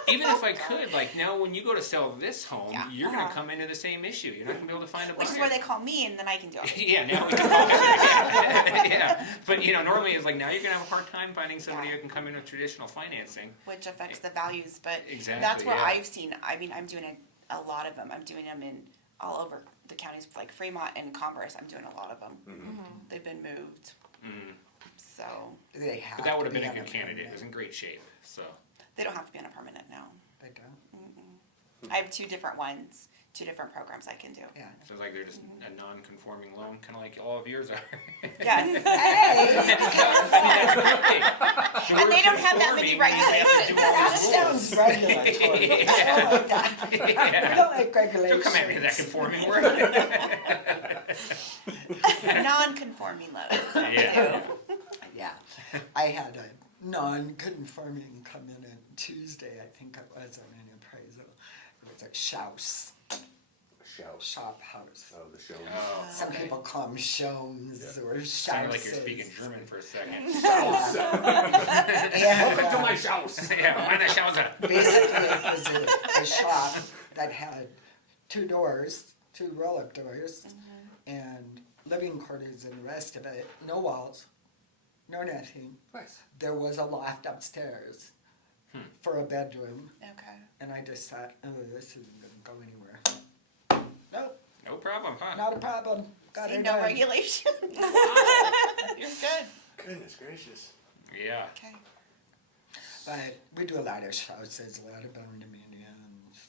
even if I could, like now when you go to sell this home, Yeah. you're going to come into the same issue. You're not going to be able to find a buyer. Which is where they call me, and then I can do it. Yeah, now we can call it. Yeah. But normally it's like now you're going to have a hard time finding somebody Yeah. who can come in with traditional financing. Which affects the values, but Exactly, that's where yeah. I've seen. I mean, I'm doing a lot of them. I'm doing them in all over the counties, like Fremont and Commerce. I'm doing a lot of them. They've been moved, so They have But that would to have been be a on good candidate. It permit. was in great shape. So they don't have to be on a permanent now. They don't. I have two different ones, two different programs I can do. Yeah. sounds like they're just a non-conforming loan, kind of like all of yours are. Yes, Hey, That's a good thing. and they don't have that many Conforming, we have to do all that these rules. sounds regulatory. I don't like that. We Yeah. don't like regulations. Don't come at me with that conforming word. non-conforming loans. Yeah. Yeah, I had a non-conforming come in on Tuesday, I think it was, on an appraisal. It was a Schaus Shout. shop house. Oh, the show. Oh, Some people call them Schoens or Schauses. sounded like you're speaking German for a second. Welcome to my house. Yeah, meine Schnauze. Basically, it was a shop that had two doors, two roll-up doors, and living quarters and the rest of it. No walls, no nothing. Nice. There was a loft upstairs for a bedroom, Okay. and I just thought, oh, this isn't going to go anywhere. Nope, No problem, huh? not a problem. Got See, it no done. regulation. You're good. Goodness gracious. Yeah. Okay. But we do a lot of houses, a lot of condominiums.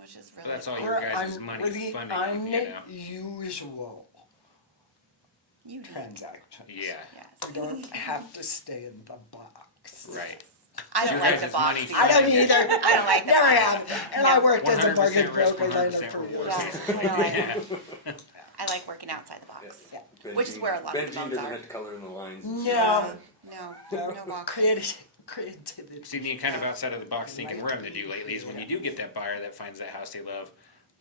Which is So really that's all cool. your guys' money really funding, unusual You do. transaction. Yeah. Yes. We don't have to stay in the box. Right. I don't Your like the guys' box. money I don't either. either. I don't like the Never box. have. And I No. worked as a 100% mortgage risk, broker lined up 100% for reward. years. Yeah. I don't like it. Yeah. I like working outside the box. Yeah. Which is where a lot of BenJean jobs doesn't are. have to color in the lines. No. No box. Creativity. See, the kind of outside of the box thinking we're having to do lately is when you do get that buyer that finds that house they love,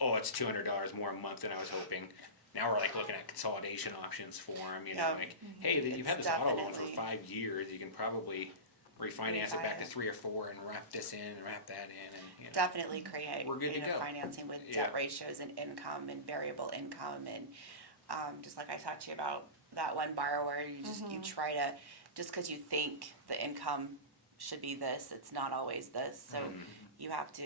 oh, it's $200 more a month than I was hoping. Now we're like looking at consolidation options for them. Yeah. Like, hey, you've had It's this auto loan for definitely- 5 years. You can probably refinance it back to Refi it. 3 or 4 and wrap this in and wrap that in. And Definitely create We're good to go. financing with Yeah. debt ratios and income and variable income and just like I talked to you about that one borrower, you just you try to just because you think the income should be this, it's not always this. So you have to.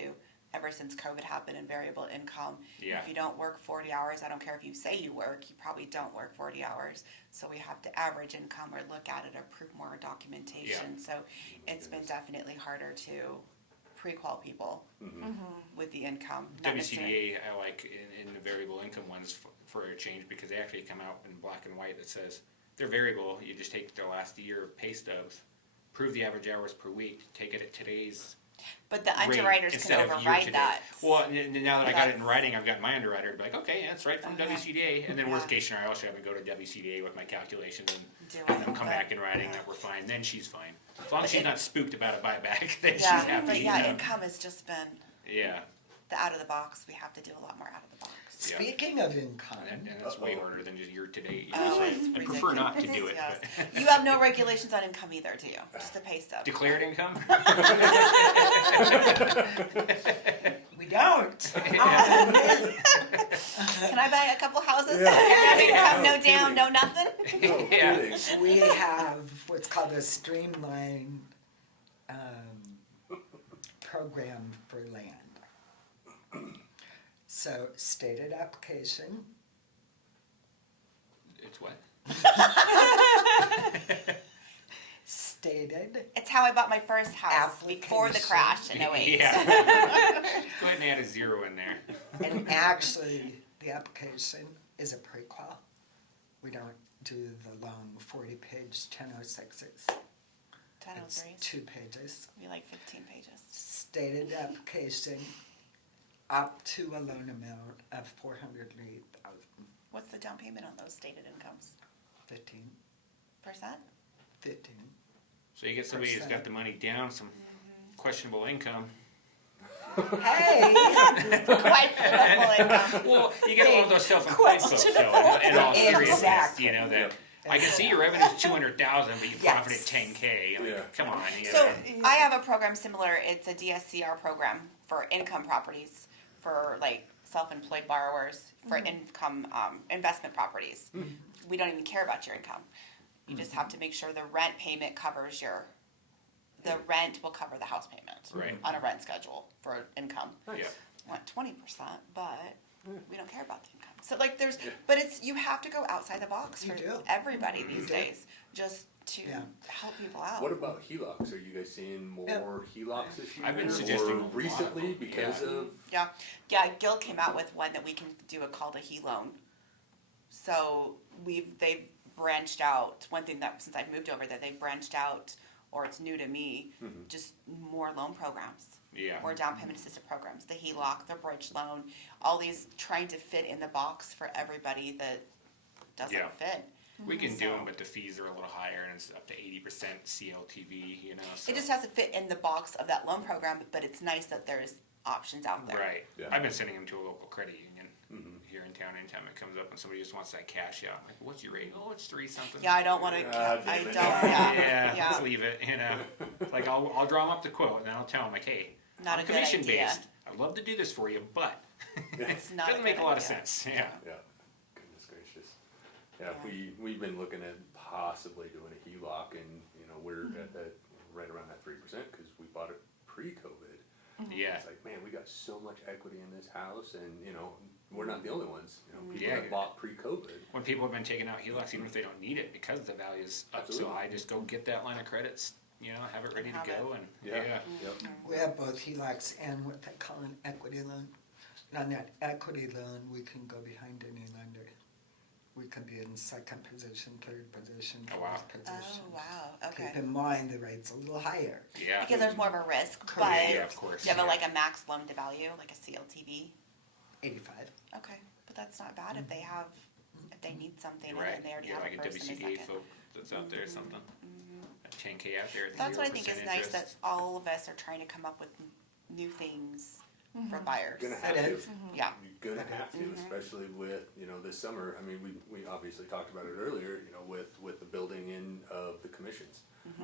Ever since COVID happened and variable income, Yeah. if you don't work 40 hours, I don't care if you say you work, you probably don't work 40 hours. So we have to average income or look at it or prove more documentation. So it's been definitely harder to pre-qual people Mhm. with the income. Not necessarily- WCDA, I like in the variable income ones for a change because they actually come out in black and white that says they're variable. You just take their last year of pay stubs, prove the average hours per week, take it at today's But the rate underwriters instead can of year override to date. that. Well, now that I got it in That's- writing, I've got my underwriter to be like, okay, that's right from Okay. WCDA. And then worst Yeah. case scenario, I'll have to go to WCDA with my calculations Do and it, them come but- back in writing yeah. that we're fine. Then she's fine. As long as But she's it- not spooked about a buyback, then she's Yeah, happy. but yeah, you know? income has just been Yeah. the out of the box. We have to do a lot more out of the box. Yeah. Speaking of income, And that's way harder than just year to date. You Oh, know, so it's I prefer not to do ridiculous. it. Yes. But You have no regulations on income either, do you? Just a pay stub. declared income? we don't. Can I buy a couple houses? Yeah. No income, no No down, kidding. no nothing? No Yeah. kidding. We have what's called a streamlined program for land. So stated application, It's what? stated It's how I bought my first house before the Application. crash in 08. Yeah. Go ahead and add a zero in there. and actually the application is a prequal. We don't do the long 40-page 1006s. It's 1003s. 2 pages. Be like 15 pages. Stated application up to a loan amount of $408,000. What's the down payment on those stated incomes? 15. 15? So you get somebody who's got the money down, some questionable income. Hey! Quite little income. Well, you get a lot of those self-employed folks, though, in all seriousness, Exactly. you know, that I can see your revenue's 200,000, but you profited Yes. 10K. Like, Yeah. come on, you So know. I have a program similar. It's a DSCR program for income properties for like self-employed borrowers for income investment properties. We don't even care about your income. You just have to make sure the rent payment covers the rent will cover the house payment Right. on a rent schedule for income. Yeah. Want 20%, but we don't care about the income. So like but you have to go outside the box You for do. everybody these You do. days just to Yeah. help people out. What about HELOCs? Are you guys seeing more HELOCs this year? I've been or suggesting a lot of recently them, because yeah. of Yeah, Gil came out with one that we can do called a HE loan. So they've branched out. One thing that since I've moved over there, they've branched out, or it's new to me, just more loan programs. Yeah. More down payment assistance programs, the HELOC, the bridge loan, all these trying to fit in the box for everybody that doesn't Yeah. fit. We can do So- them, but the fees are a little higher, and it's up to 80% CLTV, you know. So. It just has to fit in the box of that loan program, but it's nice that there's options out there. Right. Yeah. I've been sending them to a local credit union here in town. Anytime it comes up and somebody just wants that cash out, I'm like, what's your rate? Oh, it's 3 something. Yeah, I don't want to. Ah, I damn don't. it. Yeah. Yeah, let's leave it. You know, like I'll draw them up the quote, and then I'll tell them like, hey, Not I'm a good commission idea. based. I'd love to do this for you, but It's it not a doesn't make a good lot of idea. sense. Yeah. Yeah, goodness gracious. Yeah, we've been looking at possibly doing a HELOC, and we're at that right around that 3% because we bought it pre-COVID. Yeah. It's like, man, we got so much equity in this house, and we're not the only ones. People Yeah. that bought pre-COVID. When people have been taking out HELOCs, even if they don't need it, because the value's up, so Absolutely. I just go get that line of credits, have it ready to Have go, it. and Yep. We have both HELOCs and what they call an equity loan. And on that equity loan, we can go behind any lender. We can be in second position, third position, Oh, wow. fourth position. Oh wow. Okay. Keep in mind the rate's a little higher. yeah. Because there's more of a risk, Correct. but Yeah, of course. do you have Yeah. like a max loan to value, like a CLTV? 85. Okay, but that's not bad if they need something Right. and they already Yeah, have like a a first and a WCDA second. folk that's out there or something. A 10K out there. At That's what I 0% think is nice that interest. all of us are trying to come up with new things for buyers. Gonna have It to. is. Yeah. You're gonna have to, especially with this summer. I mean, we obviously talked about it earlier. With the building in of the commissions,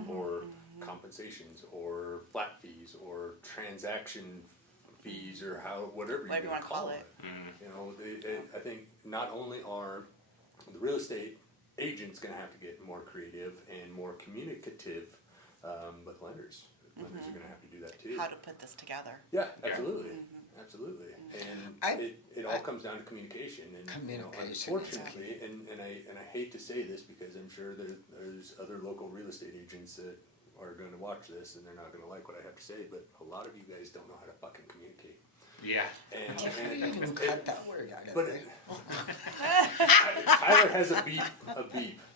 or compensations, or flat fees, or transaction fees, or whatever Whatever you wanna wanna call it. I think not only are the real estate agents gonna have to get more creative and more communicative, but lenders are gonna have to do that too. How to put this together. Yeah, absolutely, absolutely, and I- it all comes down to communication, and Communication, unfortunately, and I hate to say this because I'm sure there's other local real estate agents that are going to watch this and they're not going to like what I have to say, but a lot of you guys don't know how to fucking communicate. Yeah. And, You can cut that word out of but it. Tyler has a beep,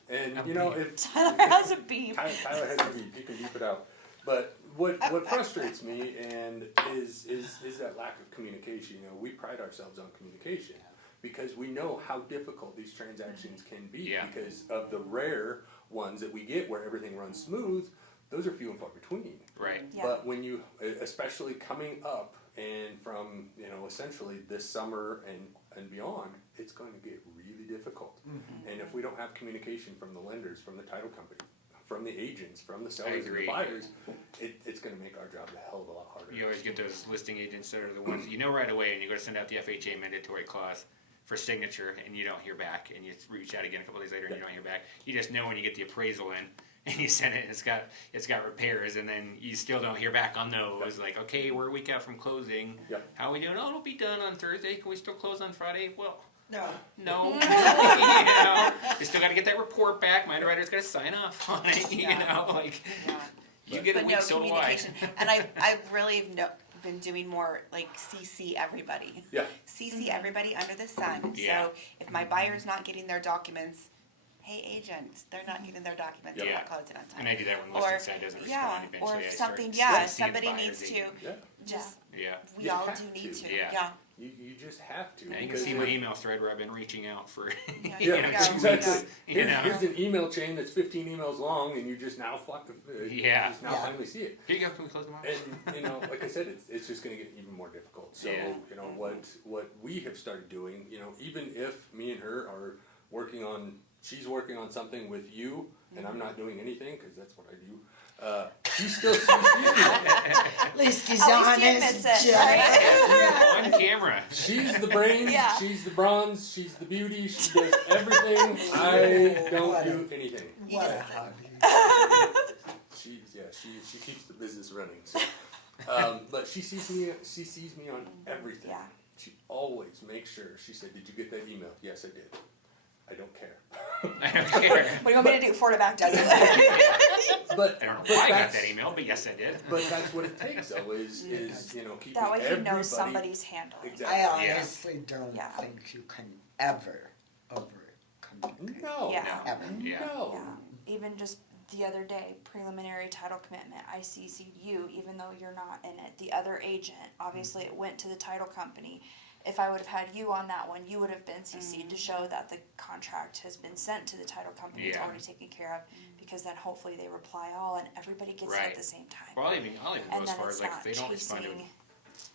and A you know beep. if Tyler has a beep. Tyler has a beep, he can beep it out. But what frustrates me and is that lack of communication. You know, we pride ourselves on communication because we know how difficult these transactions can be Yeah. because of the rare ones that we get where everything runs smooth. Those are few and far between. Right. Yeah. But when you, especially coming up and from, you know, essentially this summer and beyond, it's going to get really difficult. And if we don't have communication from the lenders, from the title company, from the agents, from the sellers and the agree. buyers, it's going to make our job a hell of a lot harder. You always get those listing agents that are the ones you know right away, and you go to send out the FHA mandatory clause for signature, and you don't hear back, and you reach out again a couple days later, and you don't hear back. You just know when you get the appraisal in, and you send it, and it's got repairs, and then you still don't hear back on those. Like, okay, we're a week out from closing. Yep. How are we doing? Oh, it'll be done on Thursday. Can we still close on Friday? Well, No. no. You know, you still got to get that report back. My underwriter's got to sign off on it. You know, like you get a But week, no so do I. communication. And I've really been doing more like CC everybody. Yeah. CC everybody under the sun. Yeah. So if my buyer's not getting their documents, hey agents, they're not getting their documents, Yeah. they're not closing on time. And I do that when Or listing site doesn't yeah, respond. or Eventually, if I start something, seeing the somebody buyer's needs to agent. Yeah. just Yeah. we You all have do need to. to. Yeah. Yeah. You just have to. Now you can because see my email thread where I've been reaching out for Yeah. you Yeah, know, Yeah. 2 exactly. weeks. You know, Here's an email chain that's 15 emails long, and you just now Yeah. just now Yeah. finally see it. here you go. Can we close tomorrow? And you know, like I said, it's just going to get even more difficult. So Yeah. you know what we have started doing. You know, even if me and her are working on, she's working on something with you, and I'm not doing anything because that's what I do. She still sees me. At least he's At least he honest. admits it, Jack. On camera. She's the brains, Yeah. she's the bronze, she's the beauty, she does everything. I don't do anything. What a hobby. She keeps the business running. So. But she sees me on everything. Yeah. She always makes sure. She said, "Did you get that email?" "Yes, I did." "I don't care." I don't care. What do you want me to do? Forward it back, does it? But I don't know but why I got that's- that email, but yes, I did. But that's what it takes, though. Is you know keeping That way he everybody. knows somebody's handling. Exactly. I Yeah. honestly don't Yeah. think you can ever over-communicate. No. Yeah. Ever. Yeah. No. Yeah, even just the other day, preliminary title commitment, I CC'd you, even though you're not in it. The other agent, obviously it went to the title company. If I would have had you on that one, you would have been CC'd to show that the contract has been sent to the title company, it's Yeah. already taken care of, because then hopefully they reply all and everybody gets it Right. at the same time. Well, I'll even go And as then far it's as like not if they don't respond to. chasing.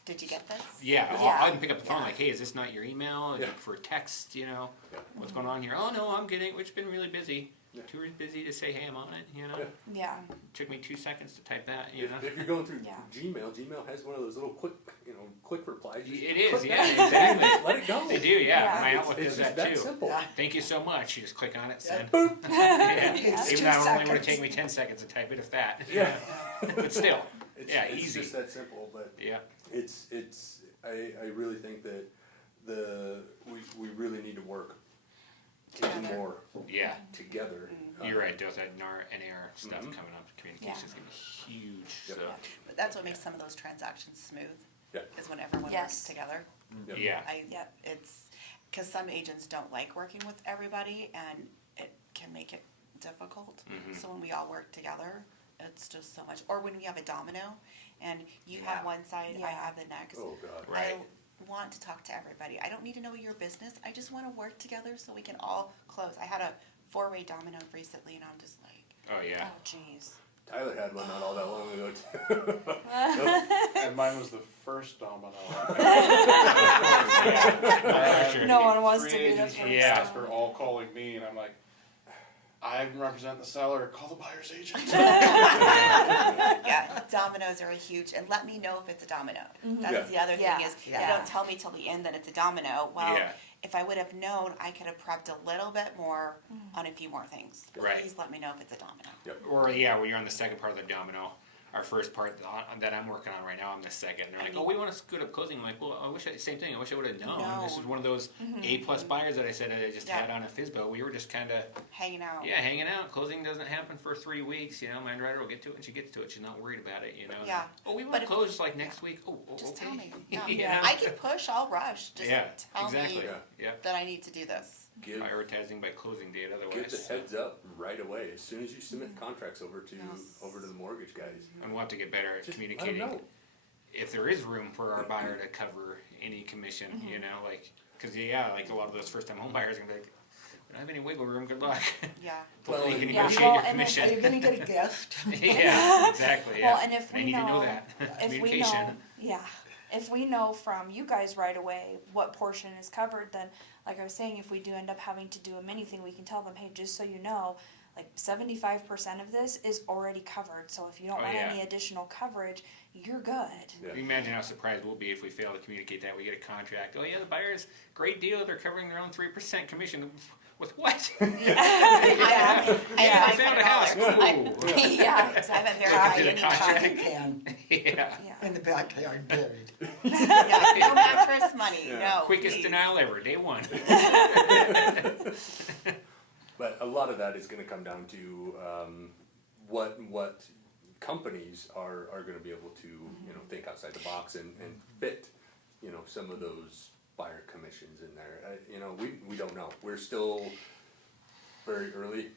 Did you get this? Yeah, Yeah. I'll even pick up the phone Yeah. like, hey, is this not your email? Yeah. For text, you know, Yeah. what's going on here? Oh no, I'm getting. It's been really busy. Yeah. Too busy to say, hey, I'm on it. You know, Yeah. Yeah, took me 2 seconds to type that. You know, If you're going through Yeah. Gmail has one of those little quick replies. You It just is, click yeah, that and exactly. Let it go. they do. Yeah, Yeah. my Outlook It's does just that too. simple. Yeah. Thank you so much. You just click on it, send. Boop. Yeah. It's Even 2 though it only would have seconds. taken me 10 seconds to type it, if that. Yeah. But still, It's, yeah, it's easy. just that simple, but Yeah. I really think that we really need to work even Together. more Yeah. together. You're right. There's that NAR stuff Mhm. coming up. Communication's gonna be huge. Yep. So But that's what makes some of those transactions smooth. Yeah. Is when everyone Yes. works together. Yep. yeah. Yep. It's because some agents don't like working with everybody, and it can make it difficult. Mhm. So when we all work together, it's just so much. Or when we have a domino, and you Yeah. have one side, I Yeah. have the next. Oh God. Right. I want to talk to everybody. I don't need to know your business. I just want to work together so we can all close. I had a 4-way domino recently, and I'm just like, Oh yeah. oh jeez. Tyler had one not all that long ago too. And mine was the first domino. Sure. No one wants to Three be the agents from first. Yeah. Casper all calling me, and I'm like, I represent the seller. Call the buyer's agent. yeah, dominoes are a huge, and let me know if it's a domino. That's Yeah. the other Yeah. thing is, Yeah. you don't tell me till the end that it's a domino. Well, Yeah. if I would have known, I could have prepped a little bit more on a few more things. Right. Please let me know if it's a domino. Or yeah, when you're on the second part of the domino, our first part that I'm working on right now, I'm the second. They're like, oh, we want to scoot up closing. I'm like, well, same thing. I wish I would have known. This is one of those A-plus buyers that I said I just had on a FSBO. We were just kind of hanging out. Yeah, hanging out. Closing doesn't happen for 3 weeks. You know, my underwriter will get to it when she gets to it. She's not worried about it. You know. Yeah. Oh, we want to close like next week. Oh, Just okay. tell me. You Yeah. know? I can push. I'll rush. Just tell exactly. me Yeah. that I need to do this. Give, Prioritizing by closing date. give Otherwise, the heads up right away as soon as you submit the contracts over to the mortgage guys. and we'll have to get better at Just let 'em communicating. know. If there is room for our buyer to cover any commission, you know, like, because like a lot of those first-time home buyers are gonna be like, we don't have any wiggle room. Good luck. Yeah. Hopefully you can Yeah, negotiate well, your and then- Are you commission. gonna get a gift? Yeah, exactly. Yeah. Well, and if I we need to know know, that if we communication. know, if we know from you guys right away what portion is covered, then, like I was saying, if we do end up having to do a mini thing, we can tell them, hey, just so you know, like 75% of this is already covered, so if you don't Oh, want yeah. any additional coverage, you're good. Yeah. Can you imagine how surprised we'll be if we fail to communicate that? We get a contract. Oh yeah, the buyer's great deal. They're covering their own 3% commission. With what? I I found a house. Ooh. Yeah, I haven't verified After the any contract. contract. Can Yeah. Yeah. in the backyard buried. Yeah, no mattress money. Yeah. No. Quickest please. denial ever, day one. But a lot of that is going to come down to what companies are going to be able to think outside the box and fit some of those buyer commissions in there. We don't know. We're still very early,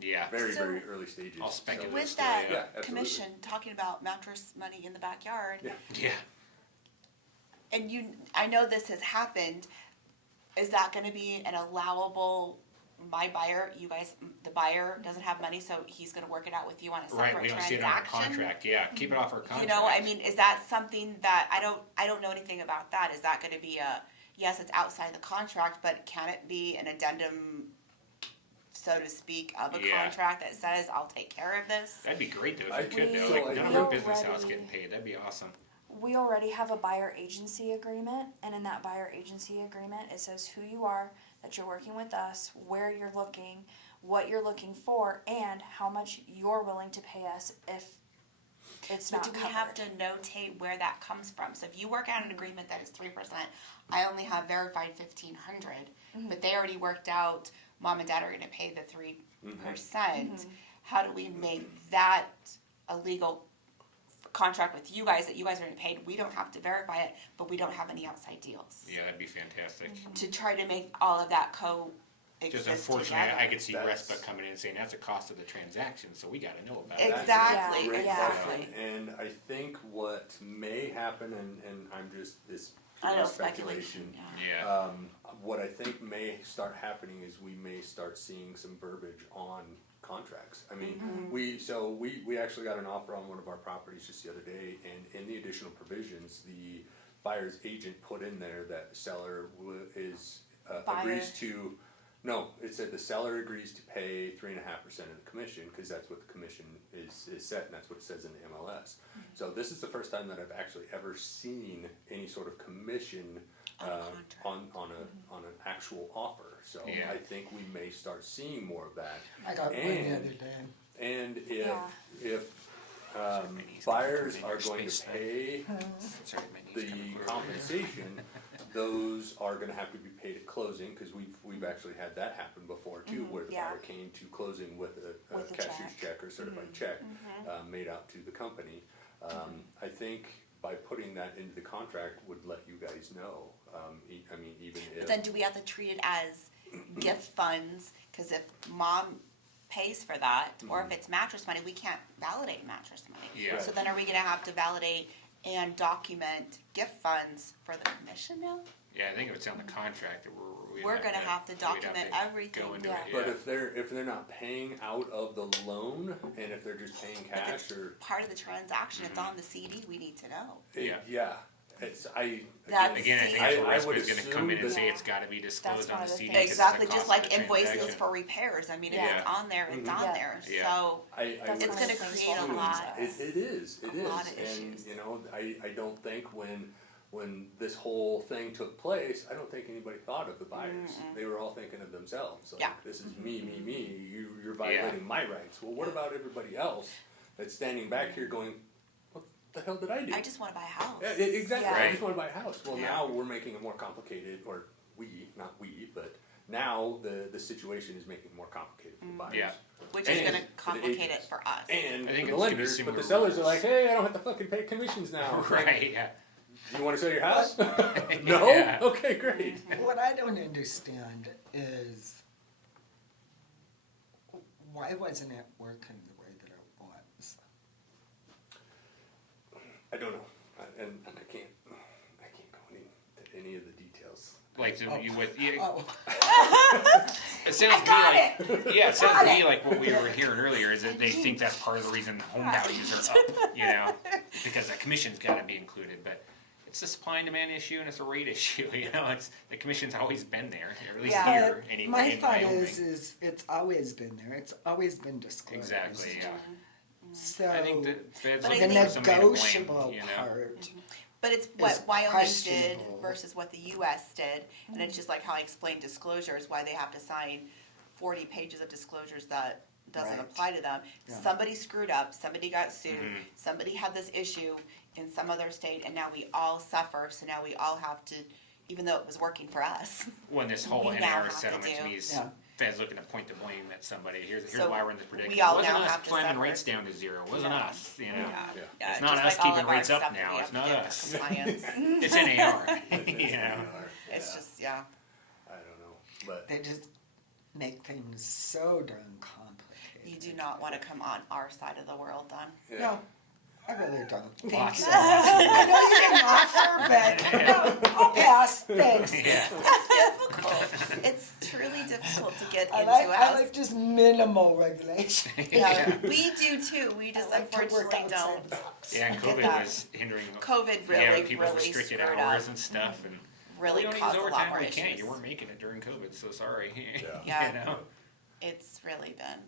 Yeah. very So- very early stages. All speculative. With still, that yeah, absolutely. commission, talking about mattress money in the backyard, Yeah. Yeah. and I know this has happened. Is that going to be an allowable? My buyer, you guys, the buyer doesn't have money, so he's going to work it out with you on a separate Right. We don't see it on our transaction. contract. Yeah. Keep it off our contract. You know, I mean, is that something that I don't know anything about that? Is that going to be yes, it's outside the contract, but can it be an addendum, so to speak, of a Yeah. contract that says I'll take care of this? That'd be great though if I you could. think Though. so. Like I none of think- our business house Already- getting paid. That'd be awesome. We already have a buyer agency agreement, and in that buyer agency agreement, it says who you are, that you're working with us, where you're looking, what you're looking for, and how much you're willing to pay us if it's But not do we covered. have to notate where that comes from? So if you work out an agreement that is 3%, I only have verified 1,500, but they already worked out. Mom and Dad are going to pay the 3%. How do we make that a legal contract with you guys that you guys are going to pay? We don't have to verify it, but we don't have any outside deals Yeah, that'd be fantastic. to try to make all of that Just exist unfortunately, together. I could see That's- RESPA coming in and saying that's a cost of the transaction, so we got to know about it. Exactly, Great exactly. question. And I think what may happen, and I'm just this I know pure speculation. Yeah. Yeah. what I think may start happening is we may start seeing some verbiage on contracts. I mean, we actually got an offer on one of our properties just the other day, and in the additional provisions, the buyer's agent put in there that the seller agrees to. No, it said the seller agrees to pay 3.5% of the commission because that's what the commission is set, and that's what it says in the MLS. So this is the first time that I've actually ever seen any sort of commission On a contract. on an actual offer. So Yeah. I think we may start seeing more of that. I got one the And- other day. And Yeah. if My knees buyers kinda are covered in going your to space. pay Sorry, my knees the kinda covered. compensation, those are gonna have to be paid at closing, cause we've actually had that happen before too, where the Yeah. buyer came to closing with a With a cashier's check. check or certified check, made out to the company. I think by putting that into the contract would let you guys know, I mean, even But if. then do we have to treat it as gift funds? Because if mom pays for that, or if it's mattress money, we can't validate mattress money. Yeah. So then are we gonna have to validate and document gift funds for the commission now? Yeah, I think if it's on the contract, We're gonna have to document everything. Go into Yeah. it, But yeah. if they're not paying out of the loan, and if they're just paying If cash it's or, part of the transaction, it's on the CD, we need to know. Yeah. it's, That's- Again, I think I- that's I where would RESPA is gonna come in and assume say that- it's gotta be disclosed That's on one the of the CD. things. 'cause it's a Exactly, cost just of like the invoices transaction. for repairs, I mean, if Yeah. it's on there, it's on Yeah. there, Yeah. so I That's would one it's of gonna the things create a we'll lot. use. It is, A lot of and, issues. I don't think when this whole thing took place, I don't think anybody thought of the buyers. They were all thinking of themselves, like, Yeah. this is me, you're violating my rights. Well, what about everybody else that's standing back here going, what the hell did I do? I just want to buy a house. Yeah, exactly. Yeah. I just want to buy a house. Well, Yeah. now we're making it more complicated, or not we, but now the situation is making it more complicated for the buyers. Yeah. Which is And going to for the complicate it agents. for us. And I think for it's the gonna be lenders, but similar the sellers are rules. like, hey, I don't have to fucking pay commissions now. It's like, Right, yeah. do you want to sell your house? No? Yeah. Okay, great. What I don't understand is why wasn't it working the way that it was? I don't know. And I can't go into any of the details. Like, so you would, yeah, Oh, it sounds to me like, yeah, it sounds to me like what we were hearing earlier is that they think that's part of the reason home values are up, you know, because the commission's gotta be included, but it's a supply and demand issue and it's a rate issue, you know, it's, the commission's always been there, or at least Yeah. here, anyway, my in thought Wyoming. is it's always been there. It's always been disclosed. Exactly, yeah. So I think that feds But I looking the think- for somebody to blame, negotiable you know. part. But it's what Is Wyoming did questionable. versus what the U.S. did, and it's just like how I explained disclosures, why they have to sign 40 pages of disclosures that doesn't Right. apply to them. Yeah. Somebody screwed up, somebody got sued, Mhm. somebody had this issue in some other state, and now we all suffer, so now we all have to, even though it was working for us. When this whole We now NAR have to settlement to do- me is Yeah. feds looking to point the blame at somebody. Here's So why we're in this predicament. we all It wasn't now us have to slamming suffer. rates down to zero. It wasn't us, you know. Yeah. It's not just us like all keeping of our rates up stuff that now, we it's have to not get for us. compliance. It's NAR, you know. It's just, yeah. I don't know. But They just make things so darn complicated. You do not want to come on our side of the world, Don. yeah. No, I really don't. Thank Lots you. and lots of I know you didn't offer, but I'll pass. Thanks. Yeah. Difficult. It's truly difficult to get I into like, I us. like just minimal regulation. Yeah, we do too. We I just like to work unfortunately outside don't. the box. Yeah, and Get COVID that. was hindering. COVID yeah, really, people's really restricted screwed hours up. and stuff, and Really we don't caused use a lot overtime. more We issues. can't. You weren't making it during COVID, so sorry. Yeah. You know. It's really been.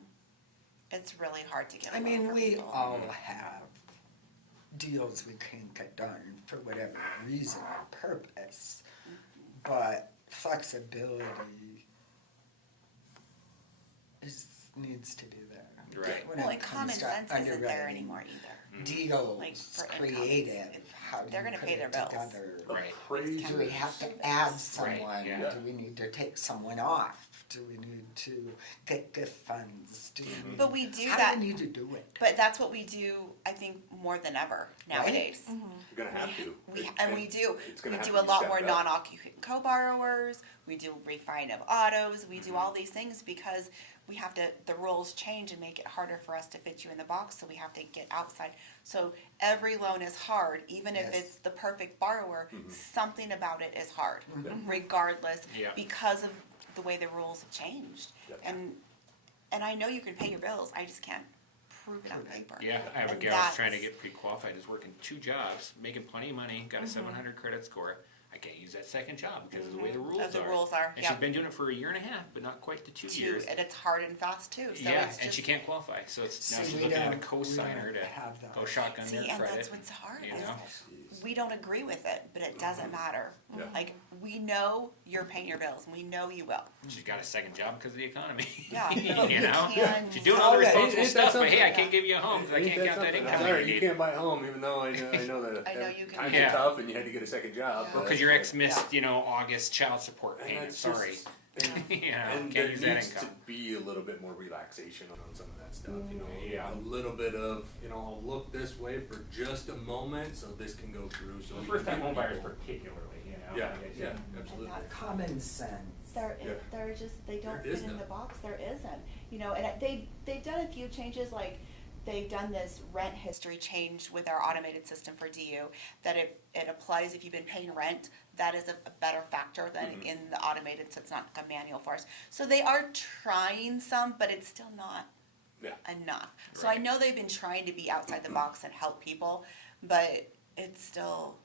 It's really hard to get. I along mean, for we people. all have deals we can't get done for whatever reason or purpose, but flexibility needs to be there. Right. When Well, it and comes common to sense isn't there underwriting anymore either. Deals, Like, for income, creative, how do they're you gonna put pay it their bills. together? Right. Do we have to add someone? yeah. Do we need to take someone off? Do we need to get gift funds? Do we need, But we do how that. do we need to do it? But that's what we do. I think more than ever nowadays. You're gonna have to. We do. It's We gonna have do to a be lot stepped more up. non-occupant co-borrowers. We do refine of autos. We do all these things because we have to. The rules change and make it harder for us to fit you in the box. So we have to get outside. So every loan is hard, even if Yes. it's the perfect borrower. Something about it is hard, Mm-hmm. regardless, Yeah. because of the way the rules have changed. Yep. And I know you can pay your bills. I just can't prove it on paper. Yeah, I have a And gal who's trying to that's- get pre-qualified, is working 2 jobs, making plenty of money, got a 700 credit score. I can't use that second job because of the way the rules Of the are. rules are, And yeah. she's been doing it for a year and a half, but not quite to 2 years. And it's hard and fast too. So Yeah, it's and just, she can't qualify, so it's now See, she's we looking at a don't- co-signer we don't have to that. go shotgun See, their and credit. that's what's hard you is know? we don't agree with it, but it doesn't matter. Yeah. Like, we know you're paying your bills, and we know you will. She's got a second job because of the economy. Yeah. you know, can- she's doing all the Oh, yeah. responsible Ain't that stuff, but hey, I something? can't give you a home because I Ain't can't that count that something? income I'm that sorry, you you need. can't buy a home, even though I know that I know you can- times Yeah. are tough and you had to get a second job. Yeah. but- Because your ex missed, you know, August child support And payment. that's Sorry. just- you know, And can't there use that needs to income. be a little bit more relaxation on some of that stuff, you know. Yeah. A little bit of, I'll look this way for just a moment so this can go through. So we First time can home get buyers people- particularly, you know. Yeah, I guess, yeah, absolutely. Common sense. Yeah. They don't There is fit in none. the box, there isn't, and they've done a few changes, like, they've done this rent History change with our automated system for DU, that it applies if you've been paying rent. That is a better factor than Mm-hmm. in the automated, so it's not like a manual for us. So they are trying some, but it's still not Yeah. enough. So I Right. know they've been trying to be outside the box and help people, but it's still,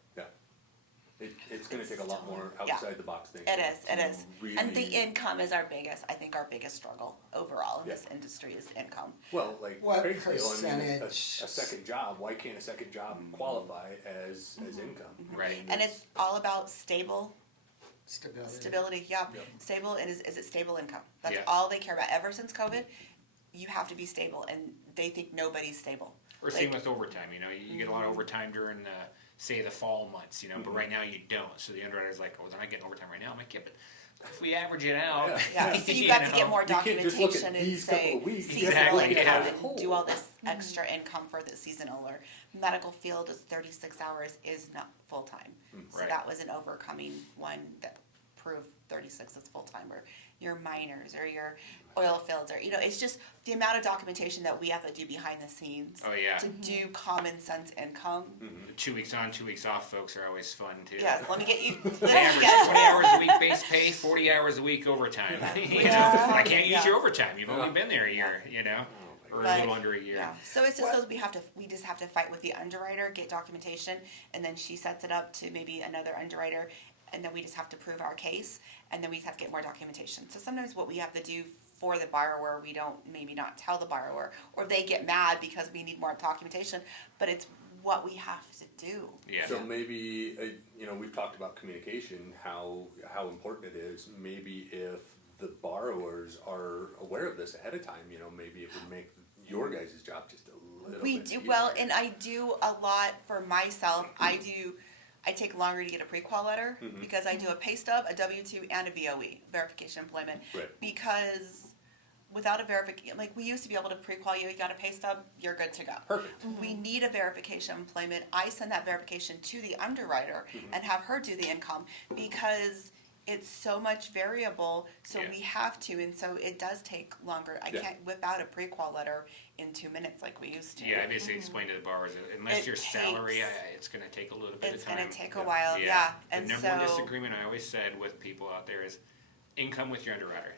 It's going to take a lot more Yeah. outside the box things. it is. Really, And the income is our biggest, I think our biggest struggle overall in this industry is income. Well, like What Craig's deal, a percentage? second job. Why can't a second job qualify as income? Right. And it's all about stability, Stability. yeah. Yep. Stable, and is it stable income? That's Yeah. all they care about. Ever since COVID, you have to be stable, and they think nobody's stable. Or same with overtime, you know, you get a lot of overtime during the, say, the fall months, you know, but right now you don't. So the underwriter's like, oh, they're not getting overtime right now. I'm like, yeah, but if we average it out. Yeah, so you got to get more You can't just look at documentation and these couple say of weeks. seasonal Exactly, income yeah. and do all this extra income for the seasonal, or medical field is 36 hours is not full-time. So Right. that was an overcoming one that proved 36 is full-time, or your miners or your oil fields, or, you know, it's just the amount of documentation that we have to do behind the scenes Oh, yeah. to do common sense income. 2 weeks on, 2 weeks off folks are always fun, too. Yes, let me get you. They average 20 hours a week base pay, 40 hours a week overtime. You know, I can't use your overtime. You've only been there a year, you know, or a But, little under a year. Yeah, so it's just those we just have to fight with the underwriter, get documentation, and then she sets it up to maybe another underwriter, and then we just have to prove our case, and then we have to get more documentation. So sometimes what we have to do for the borrower, we don't maybe not tell the borrower, or they get mad because we need more documentation, but it's what we have to do. Yeah. So maybe, you know, we've talked about communication, how important it is. Maybe if the borrowers are aware of this ahead of time, you know, maybe it would make your guys' job just a little We bit do, easier. well, and I do a lot for myself. I take longer to get a pre-qual letter because I do a pay stub, a W-2, and a VOE, verification employment. Right. Because without a verification, like we used to be able to pre-qual you got a pay stub, you're good to go. Perfect. We need a verification employment. I send that verification to the underwriter and have her do the income because it's so much variable, so Yeah. we have to, and so it does take longer. I Yeah. can't whip out a pre-qual letter in 2 minutes like we used to. Yeah, I basically explained to the borrowers that unless It your salary, takes- it's going to take a little bit It's of time. gonna take a while, yeah, and the number one so disagreement I always said with people out there is income with your underwriter.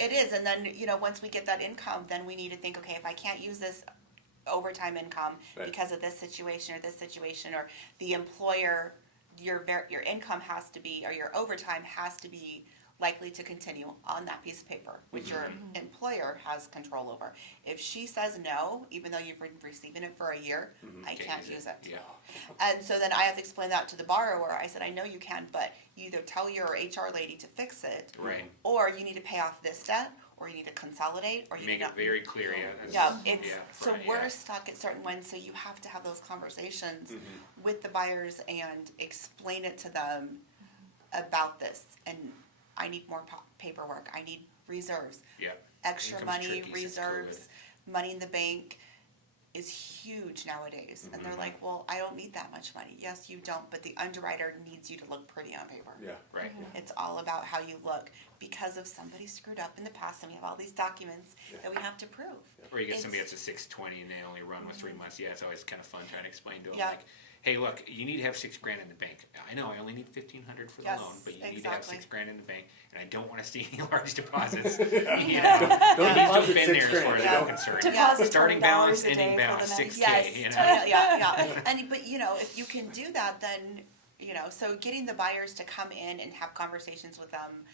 it is. And then, you know, once we get that income, then we need to think, okay, if I can't use this overtime income Right. because of this situation or this situation, or the employer, your income has to be, or your overtime has to be likely to continue on that piece of paper, which your employer has control over. If she says no, even though you've been receiving it for a year, I can't use it. Yeah. And so then I have to explain that to the borrower. I said, I know you can, but you either tell your HR lady to fix it, Right. or you need to pay off this debt, or you need to consolidate, or you Make need it to. very clear. Yeah, it's, so front, we're yeah. stuck at certain ones, so you have to have those conversations with the buyers and explain it to them about this. And I need more paperwork, I need reserves, Yeah. extra Income's money, tricky since reserves, money in the bank is huge nowadays. And they're like, well, I don't need that much money. Yes, you don't, but the underwriter needs you to look pretty on paper. Yeah. Right. It's all about how you look because of somebody screwed up in the past, and we have all these documents that we have to prove. Or you get It's- somebody that's a 620 and they only run with 3 months. Yeah, it's always kind of fun trying to explain to them, Yeah. like, hey, look, you need to have $6,000 in the bank. I know I only need $1,500 for the Yes, loan, but you need to have exactly. $6,000 in the bank, and I don't want to see any large deposits. Don't He needs to have deposit been there as $6,000. far as Yeah. I'm concerned. Deposit Starting $20 balance, a day ending for balance, the next- 6K. Yes, You know? yeah. And but you know, if you can do that, then you know. So getting the buyers to come in and have conversations with them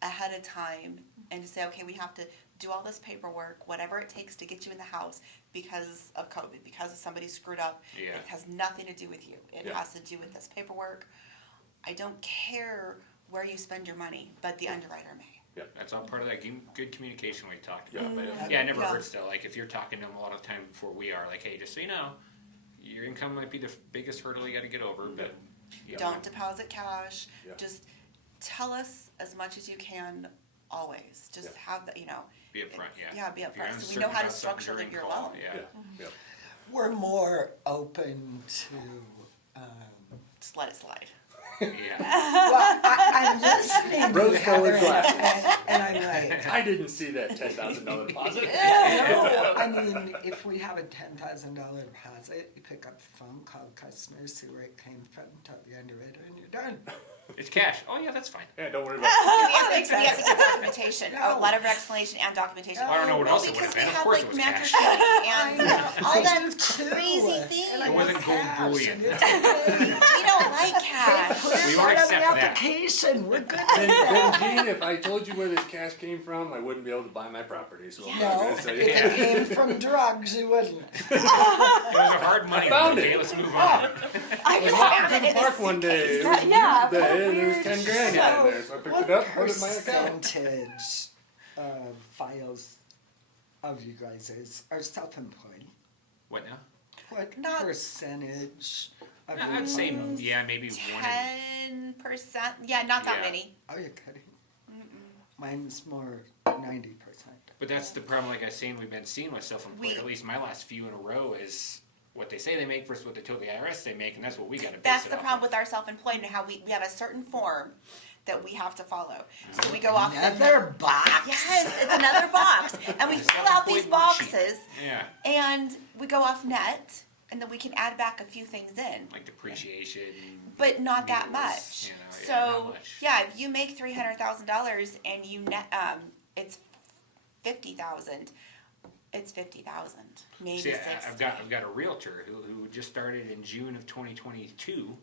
ahead of time, and to say, okay, we have to do all this paperwork, whatever it takes to get you in the house because of COVID, because of somebody screwed up. Yeah. It has nothing to do with you. It Yeah. has to do with this paperwork. I don't care where you spend your money, but the underwriter may. That's all part of that good communication we talked Yeah. about. But yeah, it never Yeah. hurts though. Like if you're talking to them a lot of time before we are, like, hey, just so you know, your income might be the biggest hurdle you got to get over, but you know, Don't deposit cash. Yeah. Just tell us as much as you can always. Just Yeah. have that, you know. be upfront. Yeah. Yeah, be If you're upfront, so we uncertain know how to about something structure during your call, loan. Yeah. Yeah. We're more open to, Just let it slide. Yeah. well, I'm listening to Rose-colored Heather, glasses. and I'm like, I didn't see that $10,000 deposit. no, I mean, if we have a $10,000 deposit, you pick up the phone, call customers, see where it came from, tell the underwriter, and you're done. It's cash. Oh yeah, that's fine. Yeah, don't worry about it. We have to get documentation, a No. letter of explanation and documentation. Well, I don't know what Well, else it would because have we been. Of have course like it was mattress cash. and all that do too. crazy And things. I It wasn't want gold cash, bullion. and it's okay. We don't like cash. We Put won't it on accept the that. application, we're good. Then, if I told you where this cash came from, I wouldn't be able to buy my property. So I'm not No, gonna if say it came from drugs, you wouldn't. It was a hard money. Found Okay, it. let's move on. I was walking through the park one day. It was Yeah, New Year's what a Day, and there was weird 10 grand in there, so I picked it up, put it in my account. Percentage of files of you guys are self-employed? What now? What Not- percentage of your I'd say, clients- yeah, maybe 10%. Yeah, not that Yeah. many. Are you kidding? Mine's more 90%. But that's the problem, like I was saying, we've been seeing with self-employed, We- at least my last few in a row, is what they say they make versus what they told the IRS they make, and that's what we gotta base That's it the off problem of. with our self-employed and how we have a certain form that we have to follow. So we go off the Another box? Yes, it's another box. And we The fill out these self-employed worksheet. boxes Yeah, and we go off net and then we can add back a few things in. like depreciation. But not that meals, much. you know, yeah, So not much. yeah, if you make $300,000 and you net it's 50,000, it's 50,000, maybe See, 60. I've got a realtor who just started in June of 2022.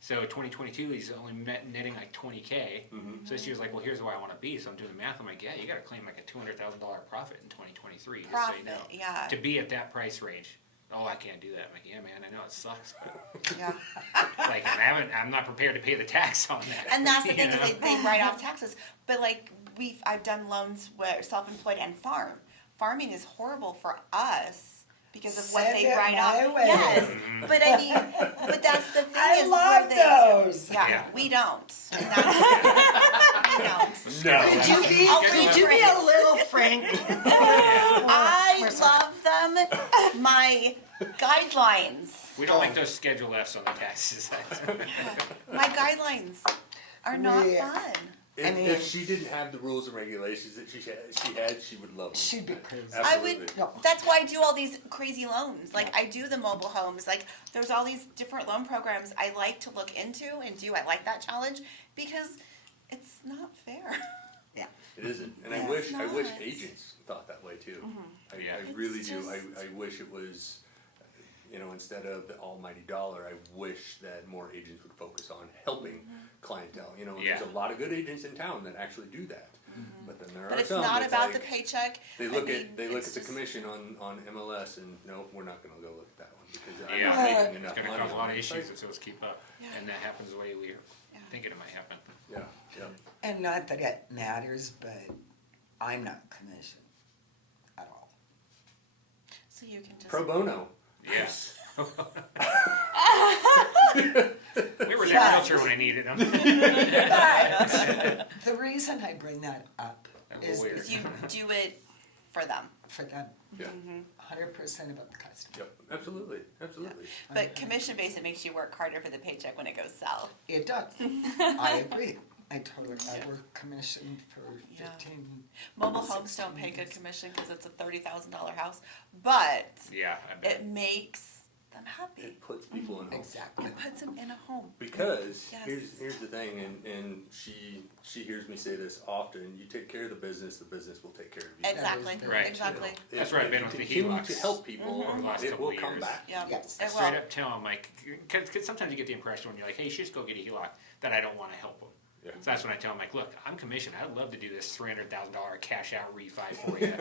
So 2022, he's only netting like 20K. So this year's like, well, here's where I want to be. So I'm doing the math. I'm like, yeah, you got to claim like a $200,000 profit in 2023. Just so you know, yeah. to be at that price range. Oh, I can't do that. I'm like, yeah, man, I know it sucks, but Yeah. like, I'm not prepared to pay the tax on that. And that's the you thing is know? they write off taxes. But like I've done loans where self-employed and farm. Farming is horrible for us because of what Send they it write my off. way. Yes, but I mean, but that's the thing I is love where they those. Yeah, Yeah. we don't. And that's, we don't. No. Could you be a little frank? I love them. My guidelines. We don't like those Schedule Fs on the taxes. My guidelines are not We- fun. If, I mean- if she didn't have the rules and regulations that she had, she would love them. She'd be crazy. I would. Absolutely. No. That's why I do all these crazy loans. Like I do the mobile homes. Like there's all these different loan programs I like to look into and do. I like that challenge because it's not fair. It isn't, and Yeah. I wish It's not. agents thought that way too. Yeah. I really It's do. just- I wish it was, instead of the almighty dollar, I wish that more agents would focus on helping clientele. There's Yeah. a lot of good agents in town that actually do that, but then there But are it's some not that's about like, the paycheck. They I look mean, at the it's just- commission on MLS and no, we're not going to go look at that one because I'm Yeah. not making It's enough going to money. cause a lot of on it. issues if those keep up, Yeah. and that happens the way we're Yeah. thinking it might happen. Yeah, yeah. And not that it matters, but I'm not commissioned at all. So you can just. Pro bono. Yes. We were Yeah. their realtor when I needed them. But the reason I bring that up That is weird. You do it for them. for them, Yeah. 100% about the customer. Yep. Absolutely. Absolutely. But commission based, it makes you work harder for the paycheck when it goes south. It does. I agree. I work commission for Yeah. 15. Mobile homes don't pay good commission because it's a $30,000 house, but Yeah, I bet. it makes them happy. It puts people in homes. Exactly. It puts them in a home. Because Yes. here's the thing, and she hears me say this often. You take care of the business will take care of you. Exactly. Right. Exactly. That's right, I've been If with you the continue HELOCs to help people, over the last it couple will of come years. back. Yeah. Yes. It Straight will. up tell them, like, because sometimes you get the impression when you're like, hey, you should just go get a HELOC, that I don't want to help them. Yeah. So that's when I tell them, like, look, I'm commissioned. I'd love to do this $300,000 cash out refi for you.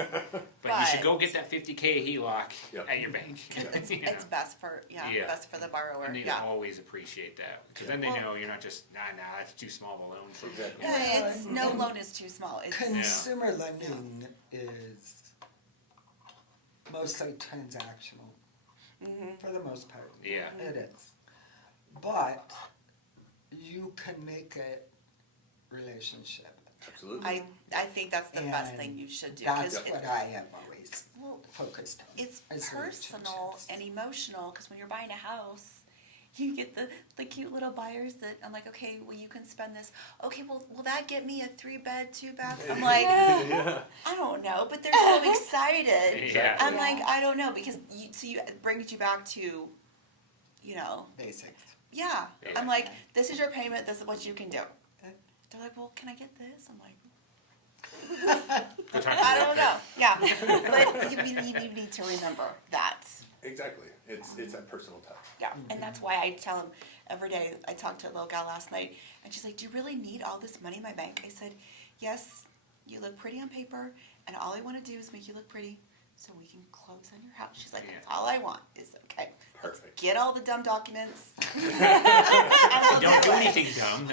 But you should go get that $50K HELOC Yep. at your bank. It's, You know? it's best for Yeah. best for the borrower. And they Yeah. always appreciate that. Because then they know you're not just, nah, that's too small of a loan for me. Exactly. Yeah, it's no loan is too small. It's Consumer lending is mostly transactional for the most part. Yeah. It is. But you can make it relationship. Absolutely. I think that's the best And thing you should do That's because what I have always well, focused on. it's is personal relationships. and emotional because when you're buying a house you get the cute little buyers that I'm like, okay, well you can spend this. Okay, well will that get me a 3-bed, 2-bath? I'm like, Yeah. I don't know, but they're so excited. Yeah. I'm like, it brings you back to, Basics. yeah. Yeah. I'm like, this is your payment, this is what you can do. They're like, well, can I get this? I'm like, Go talk to I the don't realtor. know. Yeah, but you need to remember that. Exactly. It's that personal touch. Yeah, and that's why I tell them every day. I talked to a little gal last night, and she's like, "Do you really need all this money in my bank?" I said, "Yes, you look pretty on paper, and all I want to do is make you look pretty, so we can close on your house." She's like, Yeah. "That's all I want." Is okay. Perfect. Perfect. Get all the dumb documents. Don't do anything dumb.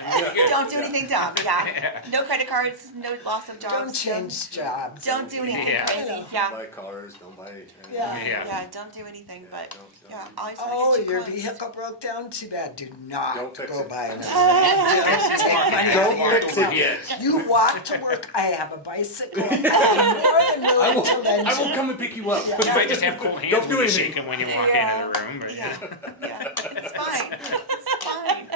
Don't do anything dumb. Yeah. No credit cards. No loss of jobs. Don't change jobs. Don't do anything Yeah. crazy. Don't Yeah. buy cars, don't buy. Yeah. Yeah. Don't do anything. Yeah, But don't- yeah, don't. always Oh, want to your get you close. vehicle broke down? Too bad. Do not Don't fix go it. buy another one. Take money Don't out of your fix account. it. You walk to work. I have a bicycle. I'm more than willing to lend I will you. come and pick you up. You might just have cold hands Don't do when you anything. shake them when you walk Yeah. into the room. But Yeah, it's fine. It's fine.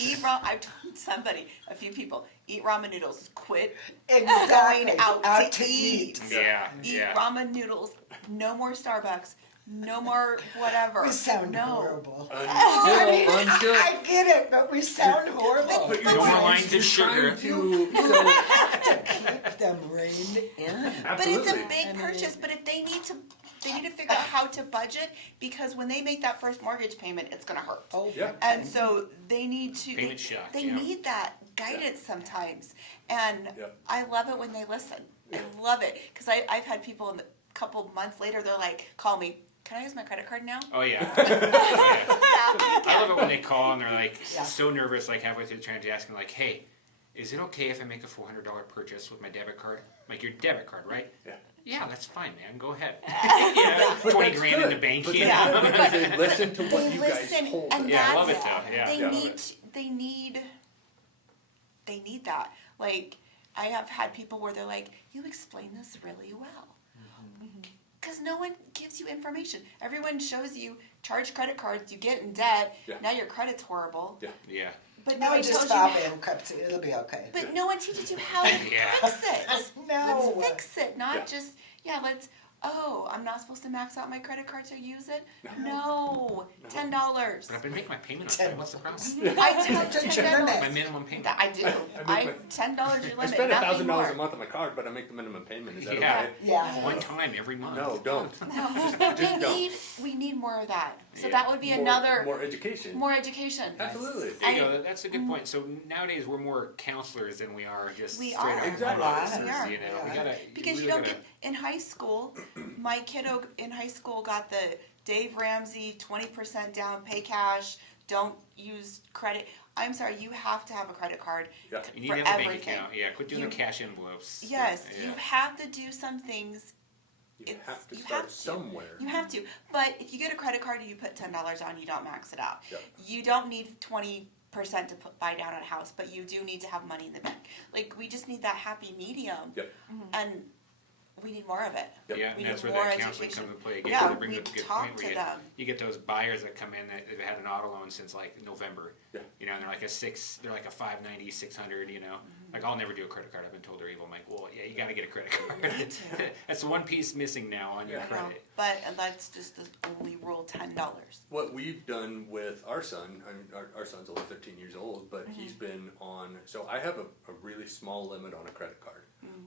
Eat ramen. I've told somebody, a few people, eat ramen noodles. Quit Exactly. going out to eat. yeah, Eat yeah. ramen noodles. No more Starbucks. No more whatever. We sound no. horrible. Until I get it, but we sound horrible. But No more lines of you're sugar. trying to have to keep them reined in. But it's absolutely. a big purchase. But if they need to figure out how to budget, because when they make that first mortgage payment, it's gonna hurt. Oh, Yeah. And so they need to. Payment shock, They yeah. need that guidance sometimes, and Yep. I love it when they listen. I love it because I've had people in a couple months later. They're like, "Call me. Can I use my credit card now?" Oh yeah. Yeah. I love it when they call and they're like Yeah. so nervous, like halfway through the transaction, like, "Hey, is it okay if I make a $400 purchase with my debit card? Like your debit card, right?" Yeah. Yeah, that's fine, man. Go ahead. Yeah, But 20 that's grand in good. the bank. But you that's know? good because they listen to what They you listen, guys told and them. Yeah, I that's love it though. Yeah. They Yeah. need that. Like I have had people where they're like, "You explain this really well." Because no one gives you information. Everyone shows you charge credit cards, you get in debt. Yeah. Now your credit's horrible. Yeah. Yeah. But No, no one just tells file you. bankruptcy. It'll be okay. But no one teaches you how to Yeah. fix it. No. Let's fix it, not Yeah. just let's. Oh, I'm not supposed to max out my credit card to use it. No, $10. But I've been making my payment on time. What's the problem? I tell Just $10. My minimum payment. That I do. I make $10 your limit. I spend nothing $1,000 more. a month on my card, but I make the minimum payment. Is that Yeah. okay? Yeah. One time every month. No, don't. We need more of that. So Yeah. that would be another more education. more education. Absolutely. There you go. That's a good point. So nowadays we're more counselors than we are just We straight are. up Exactly. loan officers, We are. you know. We Yeah. gotta Because we you really don't get in high school. My kiddo in high school got the Dave Ramsey 20% down, pay cash, don't use credit. I'm sorry, you have to have a credit card Yeah. You need for to have a bank everything. account. Yeah, quit doing You- the cash envelopes. Yes, Yeah. you have to do some things. You It's- have to you start have to. somewhere. You have to. But if you get a credit card and you put $10 on, you don't max it out. Yep. You don't need 20% to buy down a house, but you do need to have money in the bank. Like we just need that happy medium, Yep. and we need more of it. Yep. Yeah, We and that's need where more that counseling education. comes into play again. Yeah, You bring we up a good talk point to where them. you get those buyers that come in that have had an auto loan since like November. Yeah. You know, and they're like they're like a 590, 600, you know. Mm-hmm. Like I'll never do a credit card. I've been told they're evil. I'm like, well, yeah, you got to get a credit card. That's the one piece missing now on your Yeah. I know, credit. but that's just the only rule, $10. What we've done with our son, I mean, our son's only 13 years old, but he's been on, so I have a really small limit on a credit card.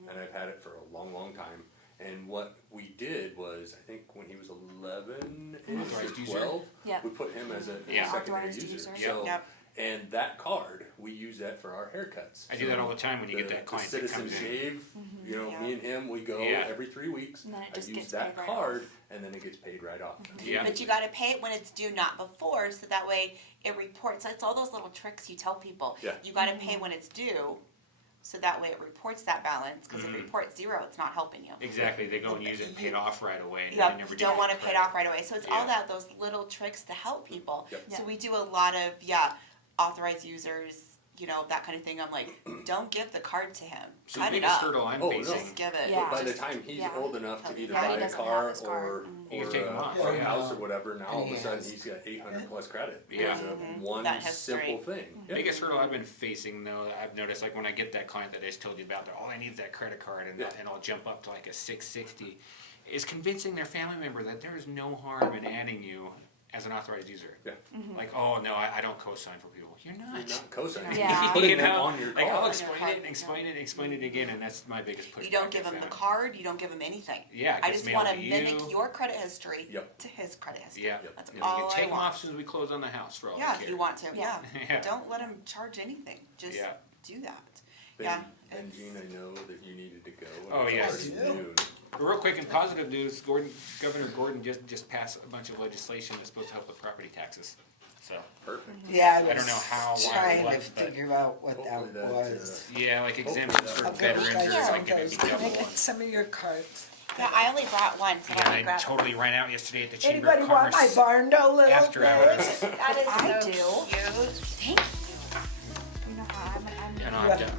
And I've had it for a long, long time. And what we did was, I think when he was 11-ish Authorized or user? 12, Yep. we put him as a Yeah. secondary Authorized user. user. So, Yep. and that card, we use that for our haircuts. I do that all the time when you get that client the that citizen comes in. shave, you know, Yeah. me and him, we go Yeah. every 3 weeks. And then it I just use gets that paid right card, off. and then it gets paid right off. Yeah. But you got to pay it when it's due, not before, so that way it reports. That's all those little tricks you tell people. Yeah. You got to pay when it's due, so that way it reports that balance. Because if it reports zero, it's not helping you. Exactly. They go and use it and pay it off right away. And they Yep, never you do don't get want to pay it credit. off right away. So it's all Yeah. those little tricks to help people. Yep. So Yeah. we do a lot of authorized users, that kind of thing. I'm like, don't give the card to him. So the Cut it biggest up. hurdle I'm Oh, no. facing. Just give it. Yeah. By the Just- time he's yeah. old enough to either Yeah, he buy a doesn't have car his card. or, You can take him off, or a yeah. house or whatever, now all of a And sudden he he's got 800 plus credit. Yeah. Because of one That history. simple thing. The biggest hurdle I've been facing, though, I've noticed, like when I get that client that I just told you about, all I need is that credit card, and, Yeah. and I'll jump up to like a 660, is convincing their family member that there is no harm in adding you as an authorized user. Yeah. Like, oh no, I don't co-sign for people. You're not. You're not co-signing. Yeah. You're putting You them know, on your like I'll card. explain it and explain it and explain it again, and that's my biggest pushback. You don't give him the I've found. card. You don't give him anything. Yeah, it I gets just mailed want to to mimic you. your credit history Yep. to his credit history. Yeah. Yep. That's And all we can I take them want. off as soon as we close on the house for all Yeah, we if care. you want to. Yeah. Yeah. Don't let him charge anything. Just Yeah. do that. Ben, Yeah. BenJean, I know that you needed to go. Oh, yes. It's already noon. Real quick, in positive news, Governor Gordon just passed a bunch of legislation that's supposed to help with property taxes. So, Yeah, I don't know how, why, trying or what, to but- figure out what that was. yeah, like exemptions for I'll go veterans buy are some like of gonna those. be double Make on. it some of your cards. Yeah, I only brought one, so Yeah, let me I grab. totally ran out yesterday at the Chamber Anybody of want my Commerce barn a little after bit? hours. That is I so do. cute. Thank you. You know, I'm And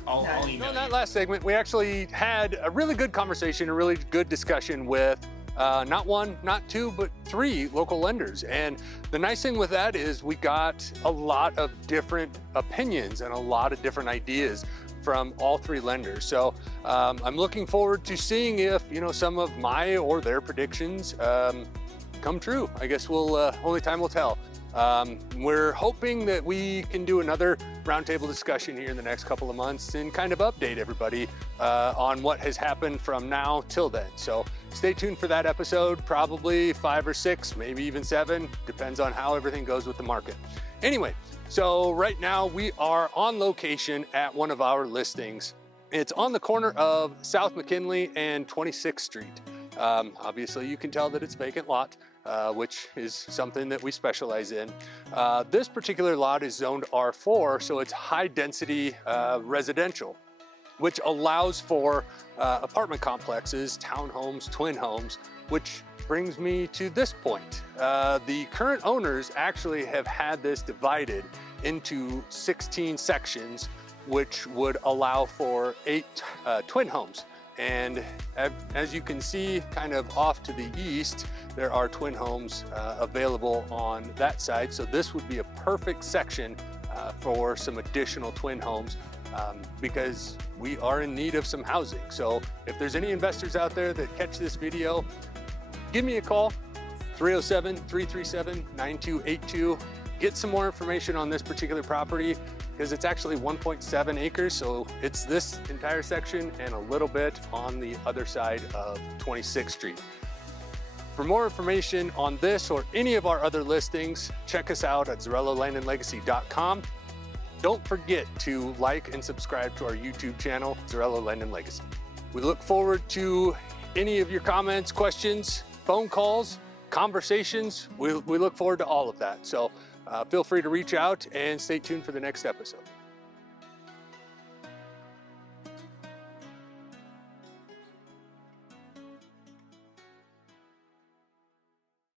I'll email In that you. last segment, we actually had a really good conversation, a really good discussion with not one, not two, but 3 local lenders. And the nice thing with that is we got a lot of different opinions and a lot of different ideas from all 3 lenders. So I'm looking forward to seeing if, some of my or their predictions come true. I guess only time will tell. We're hoping that we can do another roundtable discussion here in the next couple of months and kind of update everybody on what has happened from now till then. So stay tuned for that episode, probably 5 or 6, maybe even 7, depends on how everything goes with the market. Anyway, so right now we are on location at one of our listings. It's on the corner of South McKinley and 26th Street. Obviously you can tell that it's vacant lot. Which is something that we specialize in. This particular lot is zoned R4, so it's high density residential, which allows for apartment complexes, townhomes, twin homes, which brings me to this point. The current owners actually have had this divided into 16 sections, which would allow for 8 twin homes. And as you can see, kind of off to the east, there are twin homes available on that side. So this would be a perfect section for some additional twin homes because we are in need of some housing. So if there's any investors out there that catch this video, give me a call, 307-337-9282. Get some more information on this particular property because it's actually 1.7 acres. So it's this entire section and a little bit on the other side of 26th Street. For more information on this or any of our other listings, check us out at ZarelloLandandLegacy.com. Don't forget to like and subscribe to our YouTube channel, Zarello Land Legacy. We look forward to any of your comments, questions, phone calls, conversations. We look forward to all of that. So feel free to reach out and stay tuned for the next episode.